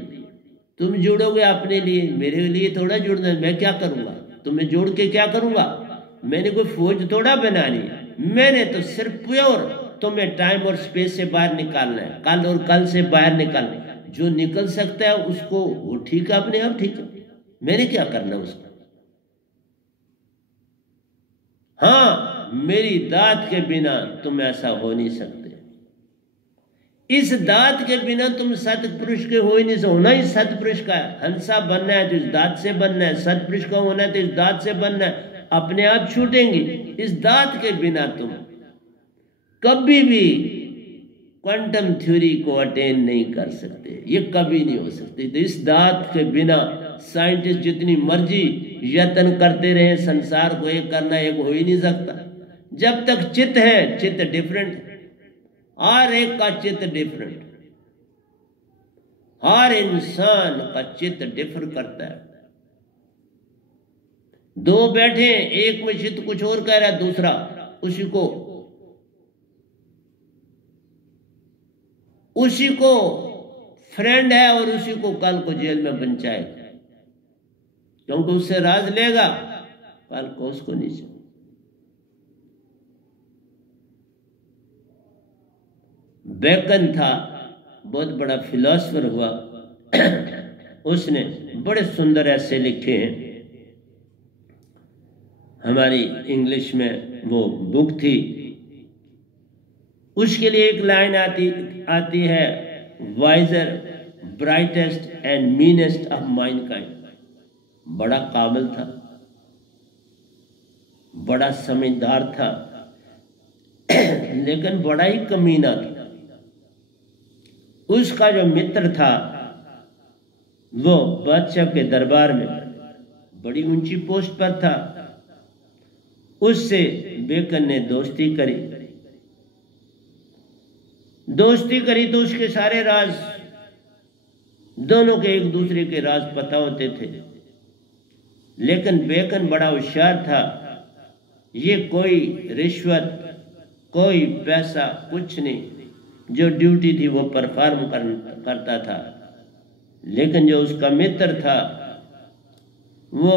तुम जुड़ोगे अपने लिए, मेरे लिए थोड़ा जुड़ना। मैं क्या करूँगा, तुम्हें जोड़ के क्या करूँगा? मैंने कोई फौज थोड़ा बनानी है, मैंने तो सिर्फ प्योर तुम्हें टाइम और स्पेस से बाहर निकालना है, कल और कल से बाहर निकालना है। जो निकल सकता है उसको वो ठीक है, अपने आप ठीक है, मैंने क्या करना उसको। हाँ, मेरी दात के बिना तुम ऐसा हो नहीं सकते। इस दात के बिना तुम सतपुरुष के हो ही नहीं। होना ही सतपुरुष का है। हंसा बनना है तो इस दात से बनना है, सतपुरुष का होना है तो इस दात से बनना है। अपने आप छूटेंगी। इस दात के बिना तुम कभी भी क्वांटम थ्योरी को अटेन नहीं कर सकते, ये कभी नहीं हो सकती। तो इस दात के बिना साइंटिस्ट जितनी मर्जी यत्न करते रहे, संसार को एक करना, एक हो ही नहीं सकता। जब तक चित्त है, चित्त डिफरेंट, हर एक का चित्त डिफरेंट, हर इंसान का चित्त डिफर करता है। दो बैठे, एक में चित्त कुछ और कह रहा है, दूसरा उसी को फ्रेंड है और उसी को कल को जेल में बंचाएगा, क्योंकि उससे राज लेगा, कल को उसको नहीं चाहिए। बेकन था, बहुत बड़ा फिलोसफर हुआ। उसने बड़े सुंदर ऐसे लिखे हैं। हमारी इंग्लिश में वो बुक थी, उसके लिए एक लाइन आती है, wiser, brightest and meanest of mankind. बड़ा काबिल था, बड़ा समझदार था, लेकिन बड़ा ही कमीना था। उसका जो मित्र था वो बादशाह के दरबार में बड़ी ऊंची पोस्ट पर था। उससे बेकन ने दोस्ती करी तो उसके सारे राज, दोनों के एक दूसरे के राज पता होते थे। लेकिन बेकन बड़ा होशियार था। ये कोई रिश्वत, कोई पैसा, कुछ नहीं, जो ड्यूटी थी वो परफॉर्म करता था। लेकिन जो उसका मित्र था, वो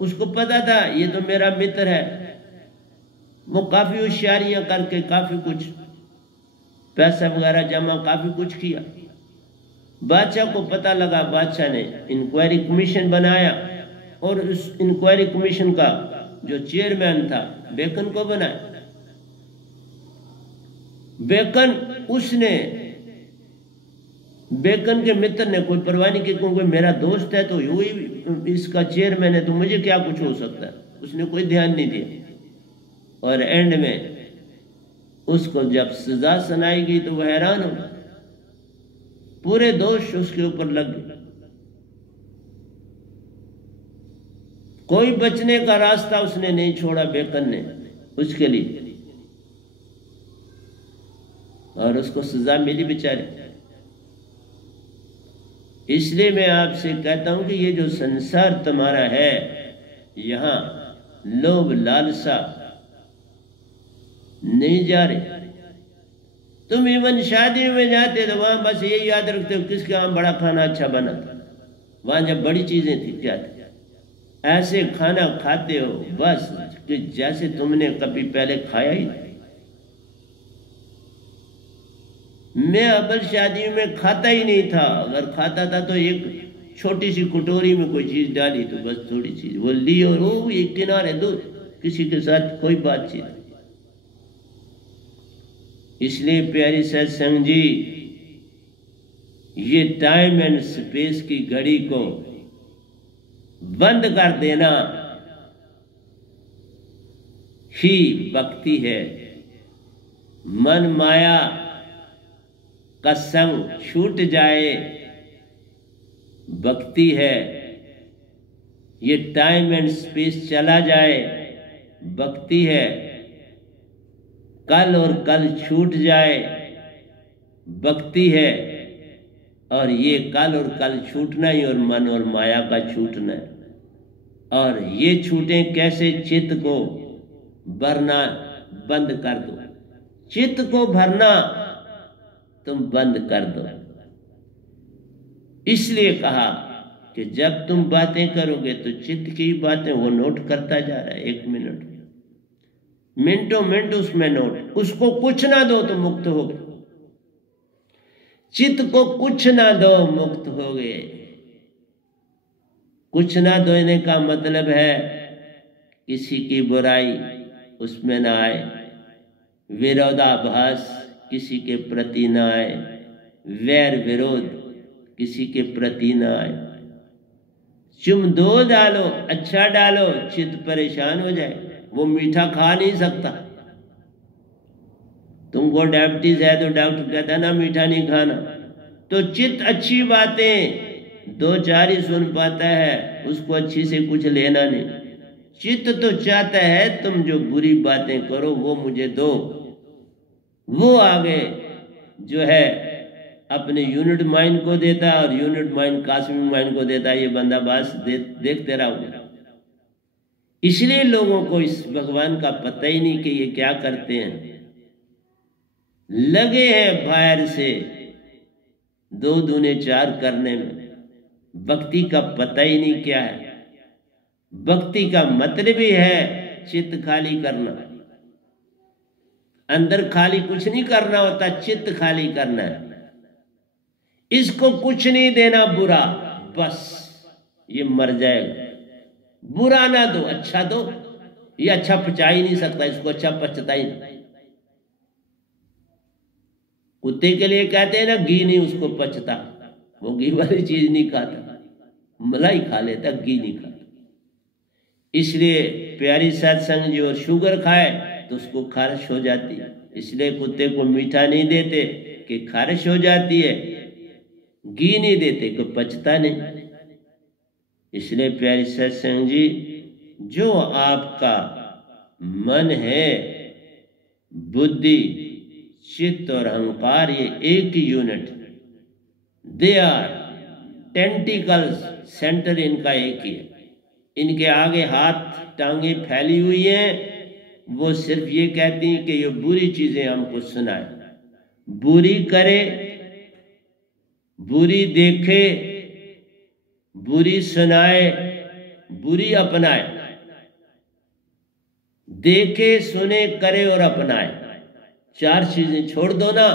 उसको पता था ये तो मेरा मित्र है। वो काफ़ी होशियारियाँ करके काफ़ी कुछ पैसा वगैरह जमा, काफ़ी कुछ किया। बादशाह को पता लगा, बादशाह ने इंक्वायरी कमीशन बनाया और उस इंक्वायरी कमीशन का जो चेयरमैन था बेकन को बनाया। बेकन के मित्र ने कोई परवाह नहीं की, क्योंकि मेरा दोस्त है तो वही इसका चेयरमैन है, तो मुझे क्या कुछ हो सकता है। उसने कोई ध्यान नहीं दिया। और एंड में उसको जब सजा सुनाई गई तो वह हैरान हो, पूरे दोष उसके ऊपर लग गए। कोई बचने का रास्ता उसने नहीं छोड़ा बेकन ने उसके लिए, और उसको सजा मिली बेचारे। इसलिए मैं आपसे कहता हूं कि ये जो संसार तुम्हारा है, यहां लोभ लालसा नहीं जा रहे। तुम इवन शादी में जाते तो वहां बस ये याद रखते हो किसके यहाँ बड़ा खाना अच्छा बना था। वहां जब बड़ी चीजें थी क्या थी, ऐसे खाना खाते हो बस कि जैसे तुमने कभी पहले खाया ही नहीं। मैं अव्वल शादी में खाता ही नहीं था, अगर खाता था तो एक छोटी सी कटोरी में कोई चीज डाली तो बस थोड़ी चीज वो ली और वो एक किनारे दो, किसी के साथ कोई बातचीत। इसलिए प्यारी सत्संग जी, ये टाइम एंड स्पेस की घड़ी को बंद कर देना ही भक्ति है। मन माया का संग छूट जाए भक्ति है। ये टाइम एंड स्पेस चला जाए भक्ति है। कल और कल छूट जाए भक्ति है। और ये कल और कल छूटना ही और मन और माया का छूटना है। और ये छूटे कैसे? चित्त को भरना बंद कर दो। चित्त को भरना तुम बंद कर दो। इसलिए कहा कि जब तुम बातें करोगे तो चित्त की बातें वो नोट करता जा रहा है, 1 मिनट मिनटों मिनट उसमें नोट, उसको कुछ ना दो तो मुक्त हो गए। चित्त को कुछ ना दो मुक्त हो गए। कुछ ना देने का मतलब है किसी की बुराई उसमें ना आए, विरोधाभास किसी के प्रति ना आए, वैर विरोध किसी के प्रति ना आए। तुम दो डालो, अच्छा डालो, चित्त परेशान हो जाए, वो मीठा खा नहीं सकता। तुमको डायबिटीज है तो डॉक्टर कहता ना मीठा नहीं खाना, तो चित्त अच्छी बातें 2-4 ही सुन पाता है, उसको अच्छी से कुछ लेना नहीं। चित्त तो चाहता है तुम जो बुरी बातें करो वो मुझे दो। वो आगे जो है अपने यूनिट माइंड को देता है और यूनिट माइंड कास्मिक माइंड को देता है। ये बंदाबास देखते रहोगे। इसलिए लोगों को इस भगवान का पता ही नहीं कि ये क्या करते हैं। लगे हैं बाहर से 2 दूने 4 करने में, भक्ति का पता ही नहीं क्या है। भक्ति का मतलब ही है चित्त खाली करना। अंदर खाली कुछ नहीं करना होता, चित्त खाली करना है। इसको कुछ नहीं देना बुरा, बस ये मर जाएगा। बुरा ना दो, अच्छा दो। ये अच्छा पचा ही नहीं सकता, इसको अच्छा पचता ही नहीं। कुत्ते के लिए कहते हैं ना घी नहीं उसको पचता, वो घी वाली चीज नहीं खाता, मलाई खा लेता, घी नहीं खाता। इसलिए प्यारी सत्संग जो शुगर खाए तो उसको खारिश हो जाती है। इसलिए कुत्ते को मीठा नहीं देते कि खारिश हो जाती है, घी नहीं देते कि पचता नहीं। इसलिए प्यारी सत्संग जी, जो आपका मन है, बुद्धि, चित्त और अहंकार, ये एक ही unit, they are tentacles, centre इनका एक ही है। इनके आगे हाथ टांगे फैली हुई हैं, वो सिर्फ ये कहती हैं कि ये बुरी चीजें हमको सुनाए, बुरी करे, बुरी देखे, बुरी सुनाए, बुरी अपनाए। देखे, सुने, करे और अपनाए, 4 चीजें छोड़ दो ना।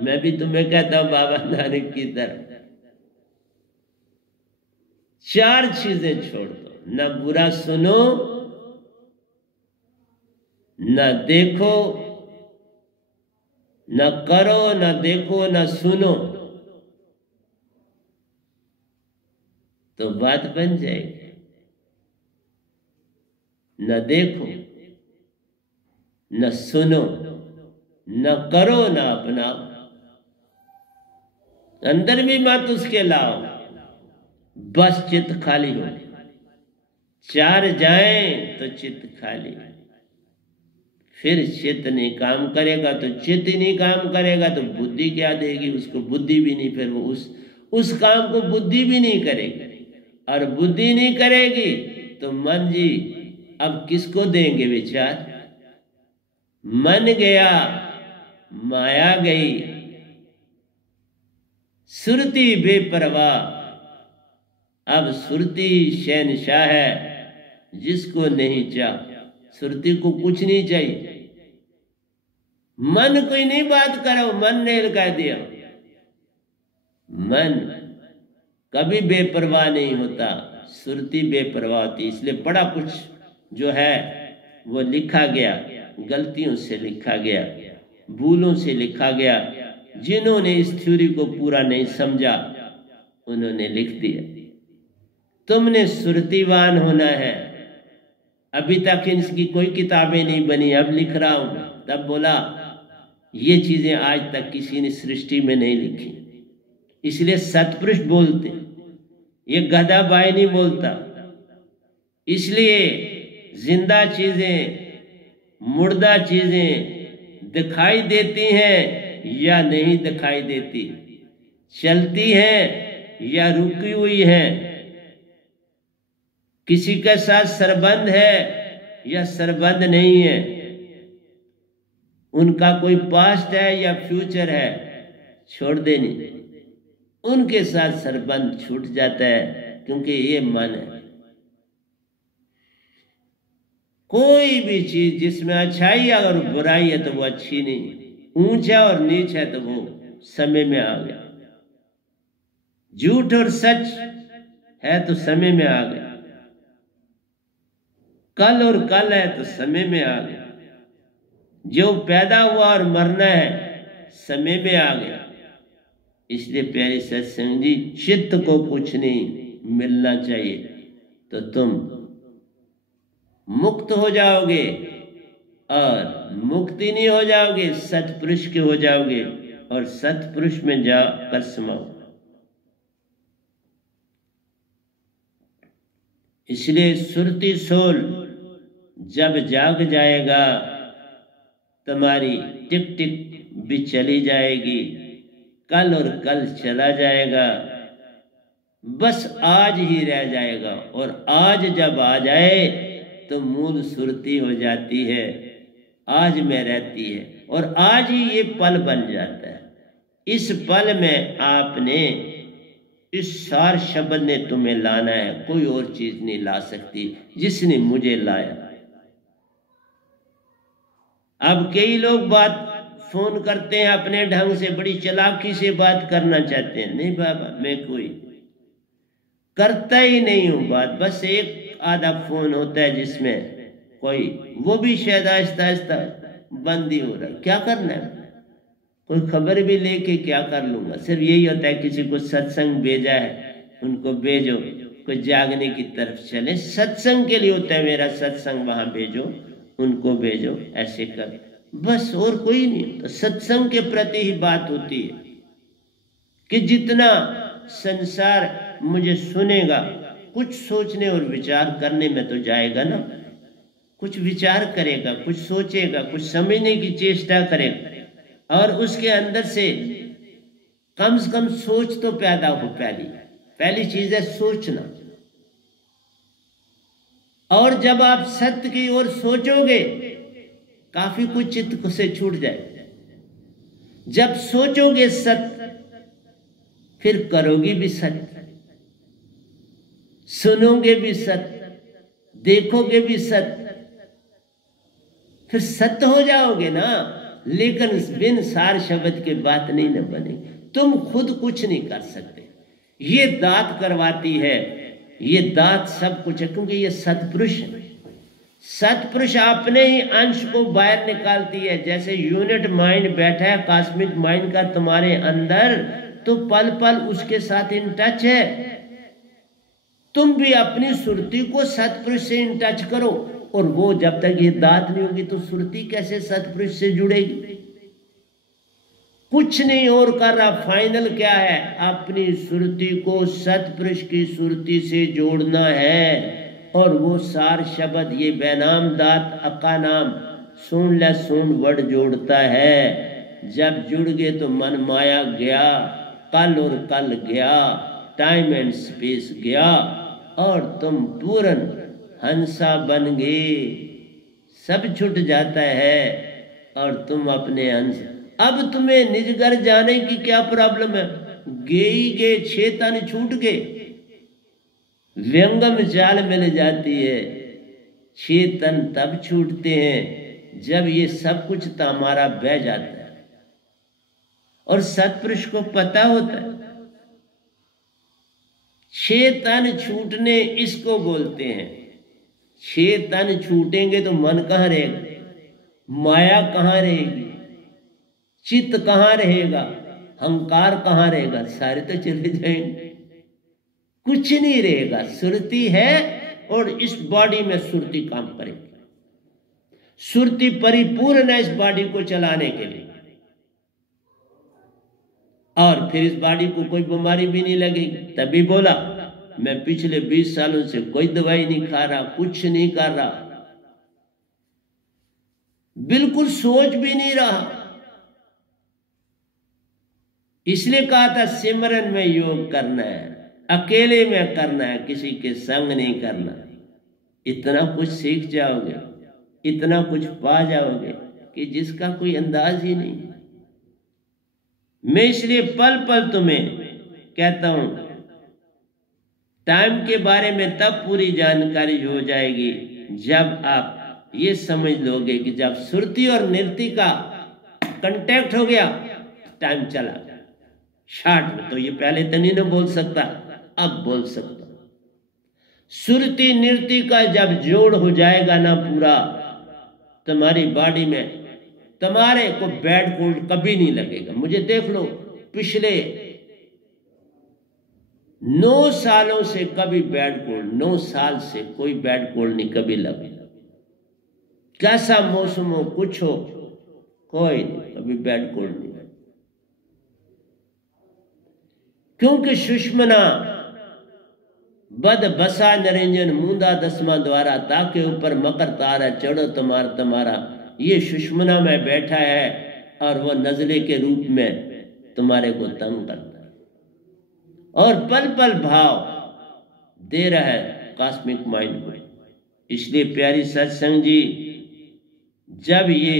मैं भी तुम्हें कहता हूं बाबा नानक की तरह, 4 चीजें छोड़ दो। न बुरा सुनो, न देखो, न करो, न देखो, न सुनो, तो बात बन जाएगी। न देखो, न सुनो, न करो, न अपनाओ, अंदर भी मत उसके लाओ, बस चित्त खाली हो। 4 जाएं तो चित्त खाली। फिर चित्त नहीं काम करेगा तो चित्त ही नहीं काम करेगा तो बुद्धि क्या देगी उसको? बुद्धि भी नहीं, फिर वो उस काम को बुद्धि भी नहीं करेगी। और बुद्धि नहीं करेगी तो मन जी अब किसको देंगे विचार? मन गया, माया गई, सुरती बेपरवाह। अब सुरती शहनशाह है, जिसको नहीं चाह। सुरती को कुछ नहीं चाहिए। मन कोई नहीं बात करो, मन ने कह दिया। मन कभी बेपरवाह नहीं होता, सुरती बेपरवाह होती। इसलिए बड़ा कुछ जो है वो लिखा गया, गलतियों से लिखा गया, भूलों से लिखा गया। जिन्होंने इस थ्योरी को पूरा नहीं समझा उन्होंने लिख दिया। तुमने सुरतीवान होना है। अभी तक इसकी कोई किताबें नहीं बनी, अब लिख रहा हूं। तब बोला ये चीजें आज तक किसी ने सृष्टि में नहीं लिखी। इसलिए सतपुरुष बोलते, ये गधा बाई नहीं बोलता। इसलिए जिंदा चीजें, मुर्दा चीजें दिखाई देती हैं या नहीं दिखाई देती, चलती हैं या रुकी हुई हैं, किसी के साथ सरबंध है या सरबंध नहीं है, उनका कोई पास्ट है या फ्यूचर है, छोड़ देनी। उनके साथ संबंध छूट जाता है, क्योंकि ये मन है। कोई भी चीज जिसमें अच्छाई है और बुराई है तो वो अच्छी नहीं, ऊंचा और नीच है तो वो समय में आ गया, झूठ और सच है तो समय में आ गया, कल और कल है तो समय में आ गया, जो पैदा हुआ और मरना है समय में आ गया। इसलिए प्यारी सत्संग जी, चित्त को कुछ नहीं मिलना चाहिए तो तुम मुक्त हो जाओगे, और मुक्ति नहीं हो जाओगे, सतपुरुष के हो जाओगे, और सतपुरुष में जाकर समाओ। इसलिए सुरती सोल जब जाग जाएगा, तुम्हारी टिक टिक भी चली जाएगी, कल और कल चला जाएगा, बस आज ही रह जाएगा। और आज जब आ जाए तो मूल सुरती हो जाती है, आज में रहती है, और आज ही ये पल बन जाता है। इस पल में आपने, इस सार शब्द ने तुम्हें लाना है, कोई और चीज नहीं ला सकती जिसने मुझे लाया। अब कई लोग बात फोन करते हैं अपने ढंग से, बड़ी चालाकी से बात करना चाहते हैं। नहीं बाबा, मैं कोई करता ही नहीं हूं बात, बस एक आधा फोन होता है जिसमें कोई, वो भी शायद आहिस्ता आहिस्ता बंद ही हो रहा है। क्या करना है, कोई खबर भी लेके क्या कर लूंगा। सिर्फ यही होता है किसी को सत्संग भेजा है, उनको भेजो, कोई जागने की तरफ चले, सत्संग के लिए होता है मेरा सत्संग, वहां भेजो, उनको भेजो, ऐसे कर, बस और कोई नहीं। तो सत्संग के प्रति ही बात होती है कि जितना संसार मुझे सुनेगा, कुछ सोचने और विचार करने में तो जाएगा ना, कुछ विचार करेगा, कुछ सोचेगा, कुछ समझने की चेष्टा करेगा, और उसके अंदर से कम सोच तो पैदा हो। पहली चीज है सोचना। और जब आप सत्य की ओर सोचोगे, काफी कुछ चित्त से छूट जाए। जब सोचोगे सत्य, फिर करोगे भी सत्य, सुनोगे भी सत्य, देखोगे भी सत्य, फिर सत्य हो जाओगे ना। लेकिन बिन सार शब्द के बात नहीं न बनेगी। तुम खुद कुछ नहीं कर सकते, ये दात करवाती है, ये दात सब कुछ है, क्योंकि ये सतपुरुष है। सतपुरुष अपने ही अंश को बाहर निकालती है। जैसे यूनिट माइंड बैठा है कॉस्मिक माइंड का तुम्हारे अंदर, तो पल पल उसके साथ इन टच है। तुम भी अपनी सुरती को सतपुरुष से इन टच करो, और वो जब तक ये दात नहीं होगी तो सुरती कैसे सतपुरुष से जुड़ेगी। कुछ नहीं और कर रहा। फाइनल क्या है, अपनी सुरती को सतपुरुष की सुरती से जोड़ना है। और वो सार शब्द, ये बेनाम दात अका नाम, सुन ले सुन वर्ड जोड़ता है। जब जुड़ गए तो मन माया गया, कल और कल गया, टाइम एंड स्पेस गया, और तुम पूर्ण हंसा बन गए। सब छूट जाता है और तुम अपने अंश। अब तुम्हें निज घर जाने की क्या प्रॉब्लम है, गे ही गे, 6 तन छूट गए, व्यंगम चाल मिल जाती है। 6 तन तब छूटते हैं जब ये सब कुछ हमारा बह जाता है। और सतपुरुष को पता होता है 6 तन छूटने इसको बोलते हैं। 6 तन छूटेंगे तो मन कहाँ रहेगा, माया कहाँ रहेगी, चित्त कहाँ रहेगा, अहंकार कहाँ रहेगा, सारे तो चले जाएंगे, कुछ नहीं रहेगा। सुरती है और इस बॉडी में सुरती काम करेगी। सुरती परिपूर्ण है इस बॉडी को चलाने के लिए, और फिर इस बॉडी को कोई बीमारी भी नहीं लगेगी। तभी बोला मैं पिछले 20 सालों से कोई दवाई नहीं खा रहा, कुछ नहीं कर रहा, बिल्कुल सोच भी नहीं रहा। इसलिए कहा था सिमरन में योग करना है, अकेले में करना है, किसी के संग नहीं करना। इतना कुछ सीख जाओगे, इतना कुछ पा जाओगे कि जिसका कोई अंदाज ही नहीं। मैं इसलिए पल पल तुम्हें कहता हूं टाइम के बारे में तब पूरी जानकारी हो जाएगी जब आप ये समझ लोगे कि जब सुरती और नृत्य का कांटेक्ट हो गया टाइम चला शार्ट में। तो ये पहले तो नहीं बोल सकता, अब बोल सकता। सुरती नृत्य का जब जोड़ हो जाएगा ना पूरा तुम्हारी बॉडी में, तुम्हारे को बैड कोल्ड कभी नहीं लगेगा। मुझे देख लो, पिछले 9 सालों से कभी बैड कोल्ड, 9 साल से कोई बैड कोल्ड नहीं कभी लगा। कैसा मौसम हो, कुछ हो, कोई नहीं, कभी बैड कोल्ड नहीं। क्योंकि सुषमना बद बसा निरंजन मूंदा दसमा द्वारा ताके ऊपर मकर तारा चढ़ो तुम्हारा। ये सुषमना में बैठा है और वो नजले के रूप में तुम्हारे को तंग करता है और पल पल भाव दे रहा है कॉस्मिक माइंड को। इसलिए प्यारी सत्संग जी, जब ये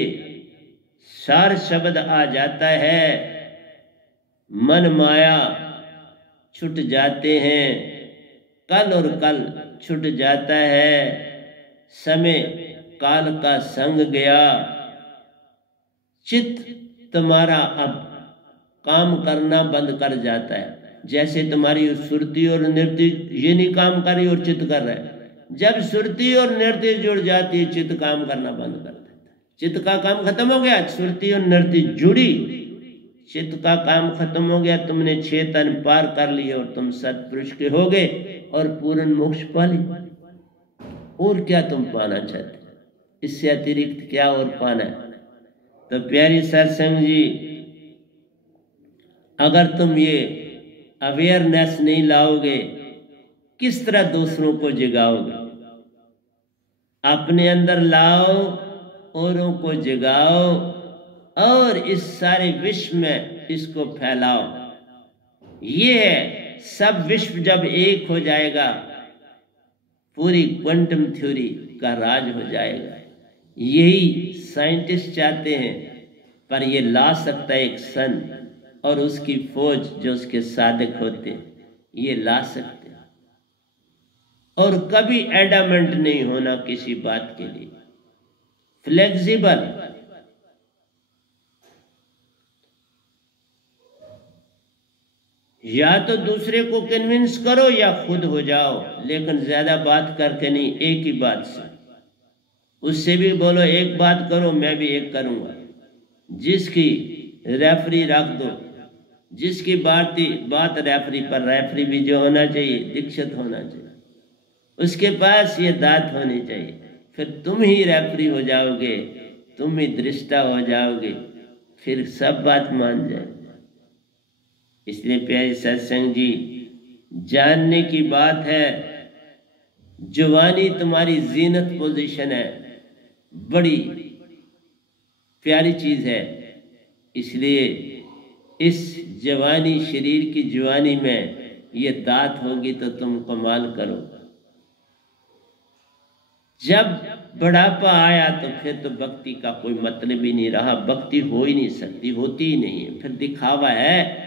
सार शब्द आ जाता है मन माया छूट जाते हैं, कल और कल छूट जाता है, समय काल का संग गया, चित्त तुम्हारा अब काम करना बंद कर जाता है। जैसे तुम्हारी सुरती और नृत्य ये नहीं काम कर रही और चित्त कर रहा है। जब सुरती और नृत्य जुड़ जाती है चित्त काम करना बंद कर देता है। चित्त का काम खत्म हो गया, सुरती और नृत्य जुड़ी, चित्त का काम खत्म हो गया, तुमने 6 तन पार कर लिए और तुम सत्पुरुष के हो गए और पूर्ण मोक्ष पा लिया। और क्या तुम पाना चाहते, इससे अतिरिक्त क्या और पाना है? तो प्यारी सत्संग जी, अगर तुम ये अवेयरनेस नहीं लाओगे, किस तरह दूसरों को जगाओगे? अपने अंदर लाओ, औरों को जगाओ और इस सारे विश्व में इसको फैलाओ। ये है सब विश्व जब एक हो जाएगा, पूरी क्वांटम थ्योरी का राज हो जाएगा। यही साइंटिस्ट चाहते हैं, पर ये ला सकता है एक सन और उसकी फौज जो उसके साधक होते हैं, ये ला सकते हैं। और कभी एडामेंट नहीं होना किसी बात के लिए, फ्लेक्सिबल। या तो दूसरे को कन्विंस करो या खुद हो जाओ, लेकिन ज्यादा बात करके नहीं, एक ही बात से। उससे भी बोलो एक बात करो, मैं भी एक करूंगा। जिसकी रेफरी रख दो, जिसकी बात रेफरी पर, रेफरी भी जो होना चाहिए दीक्षित होना चाहिए, उसके पास ये दात होनी चाहिए। फिर तुम ही रेफरी हो जाओगे, तुम ही दृष्टा हो जाओगे, फिर सब बात मान जाए। इसलिए प्यारी सत्संग जी, जानने की बात है, जवानी तुम्हारी जीनत पोजीशन है, बड़ी प्यारी चीज है। इसलिए इस जवानी, शरीर की जवानी में ये दात होगी तो तुम कमाल करो। जब बुढ़ापा आया तो फिर तो भक्ति का कोई मतलब ही नहीं रहा, भक्ति हो ही नहीं सकती, होती ही नहीं है, फिर दिखावा है,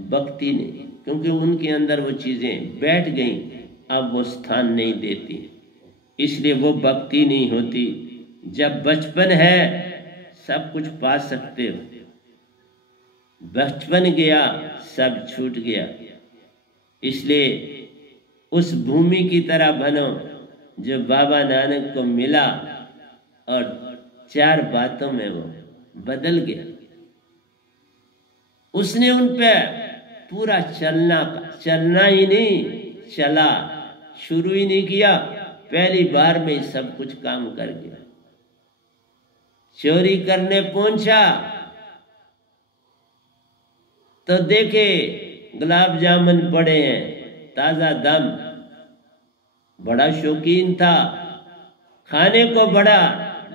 भक्ति नहीं। क्योंकि उनके अंदर वो चीजें बैठ गई, अब वो स्थान नहीं देती, इसलिए वो भक्ति नहीं होती। जब बचपन है सब कुछ पा सकते हो, बचपन गया सब छूट गया। इसलिए उस भूमि की तरह बनो जो बाबा नानक को मिला और 4 बातों में वो बदल गया। उसने उन पे पूरा चलना ही नहीं, चला, शुरू ही नहीं किया, पहली बार में ही सब कुछ काम कर गया। चोरी करने पहुंचा तो देखे गुलाब जामुन पड़े हैं, ताजा दम, बड़ा शौकीन था खाने को बड़ा,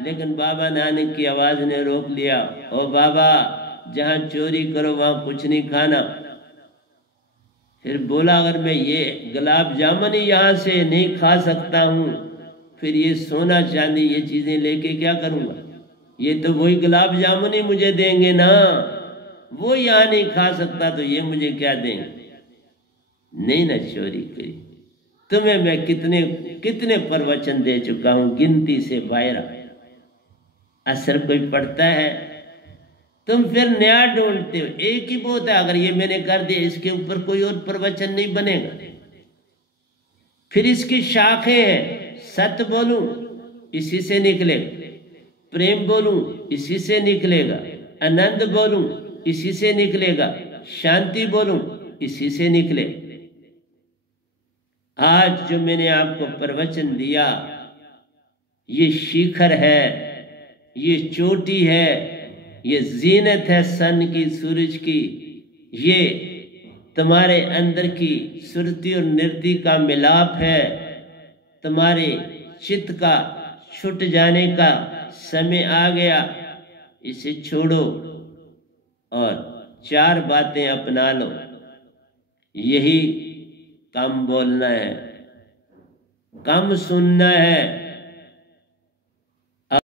लेकिन बाबा नानक की आवाज ने रोक लिया, ओ बाबा जहां चोरी करो वहां कुछ नहीं खाना। फिर बोला अगर मैं ये गुलाब जामुन ही यहाँ से नहीं खा सकता हूँ, फिर ये सोना चांदी ये चीजें लेके क्या करूँगा? ये तो वही गुलाब जामुन ही मुझे देंगे ना, वो यहाँ नहीं खा सकता तो ये मुझे क्या देंगे? नहीं ना चोरी करी। तुम्हें मैं कितने कितने प्रवचन दे चुका हूं, गिनती से बाहर। असर कोई पड़ता है? तुम फिर नया ढूंढते हो। एक ही बहुत है, अगर ये मैंने कर दिया, इसके ऊपर कोई और प्रवचन नहीं बनेगा। फिर इसकी शाखें हैं, सत्य बोलूं इसी से निकलेगा, प्रेम बोलूं इसी से निकलेगा, आनंद बोलूं इसी से निकलेगा, शांति बोलूं इसी से निकलेगा। आज जो मैंने आपको प्रवचन दिया, ये शिखर है, ये चोटी है, ये जीनत है सन की, सूरज की। ये तुम्हारे अंदर की सुरती और नृत्य का मिलाप है। तुम्हारे चित्त का छूट जाने का समय आ गया। इसे छोड़ो और 4 बातें अपना लो। यही कम बोलना है, कम सुनना है,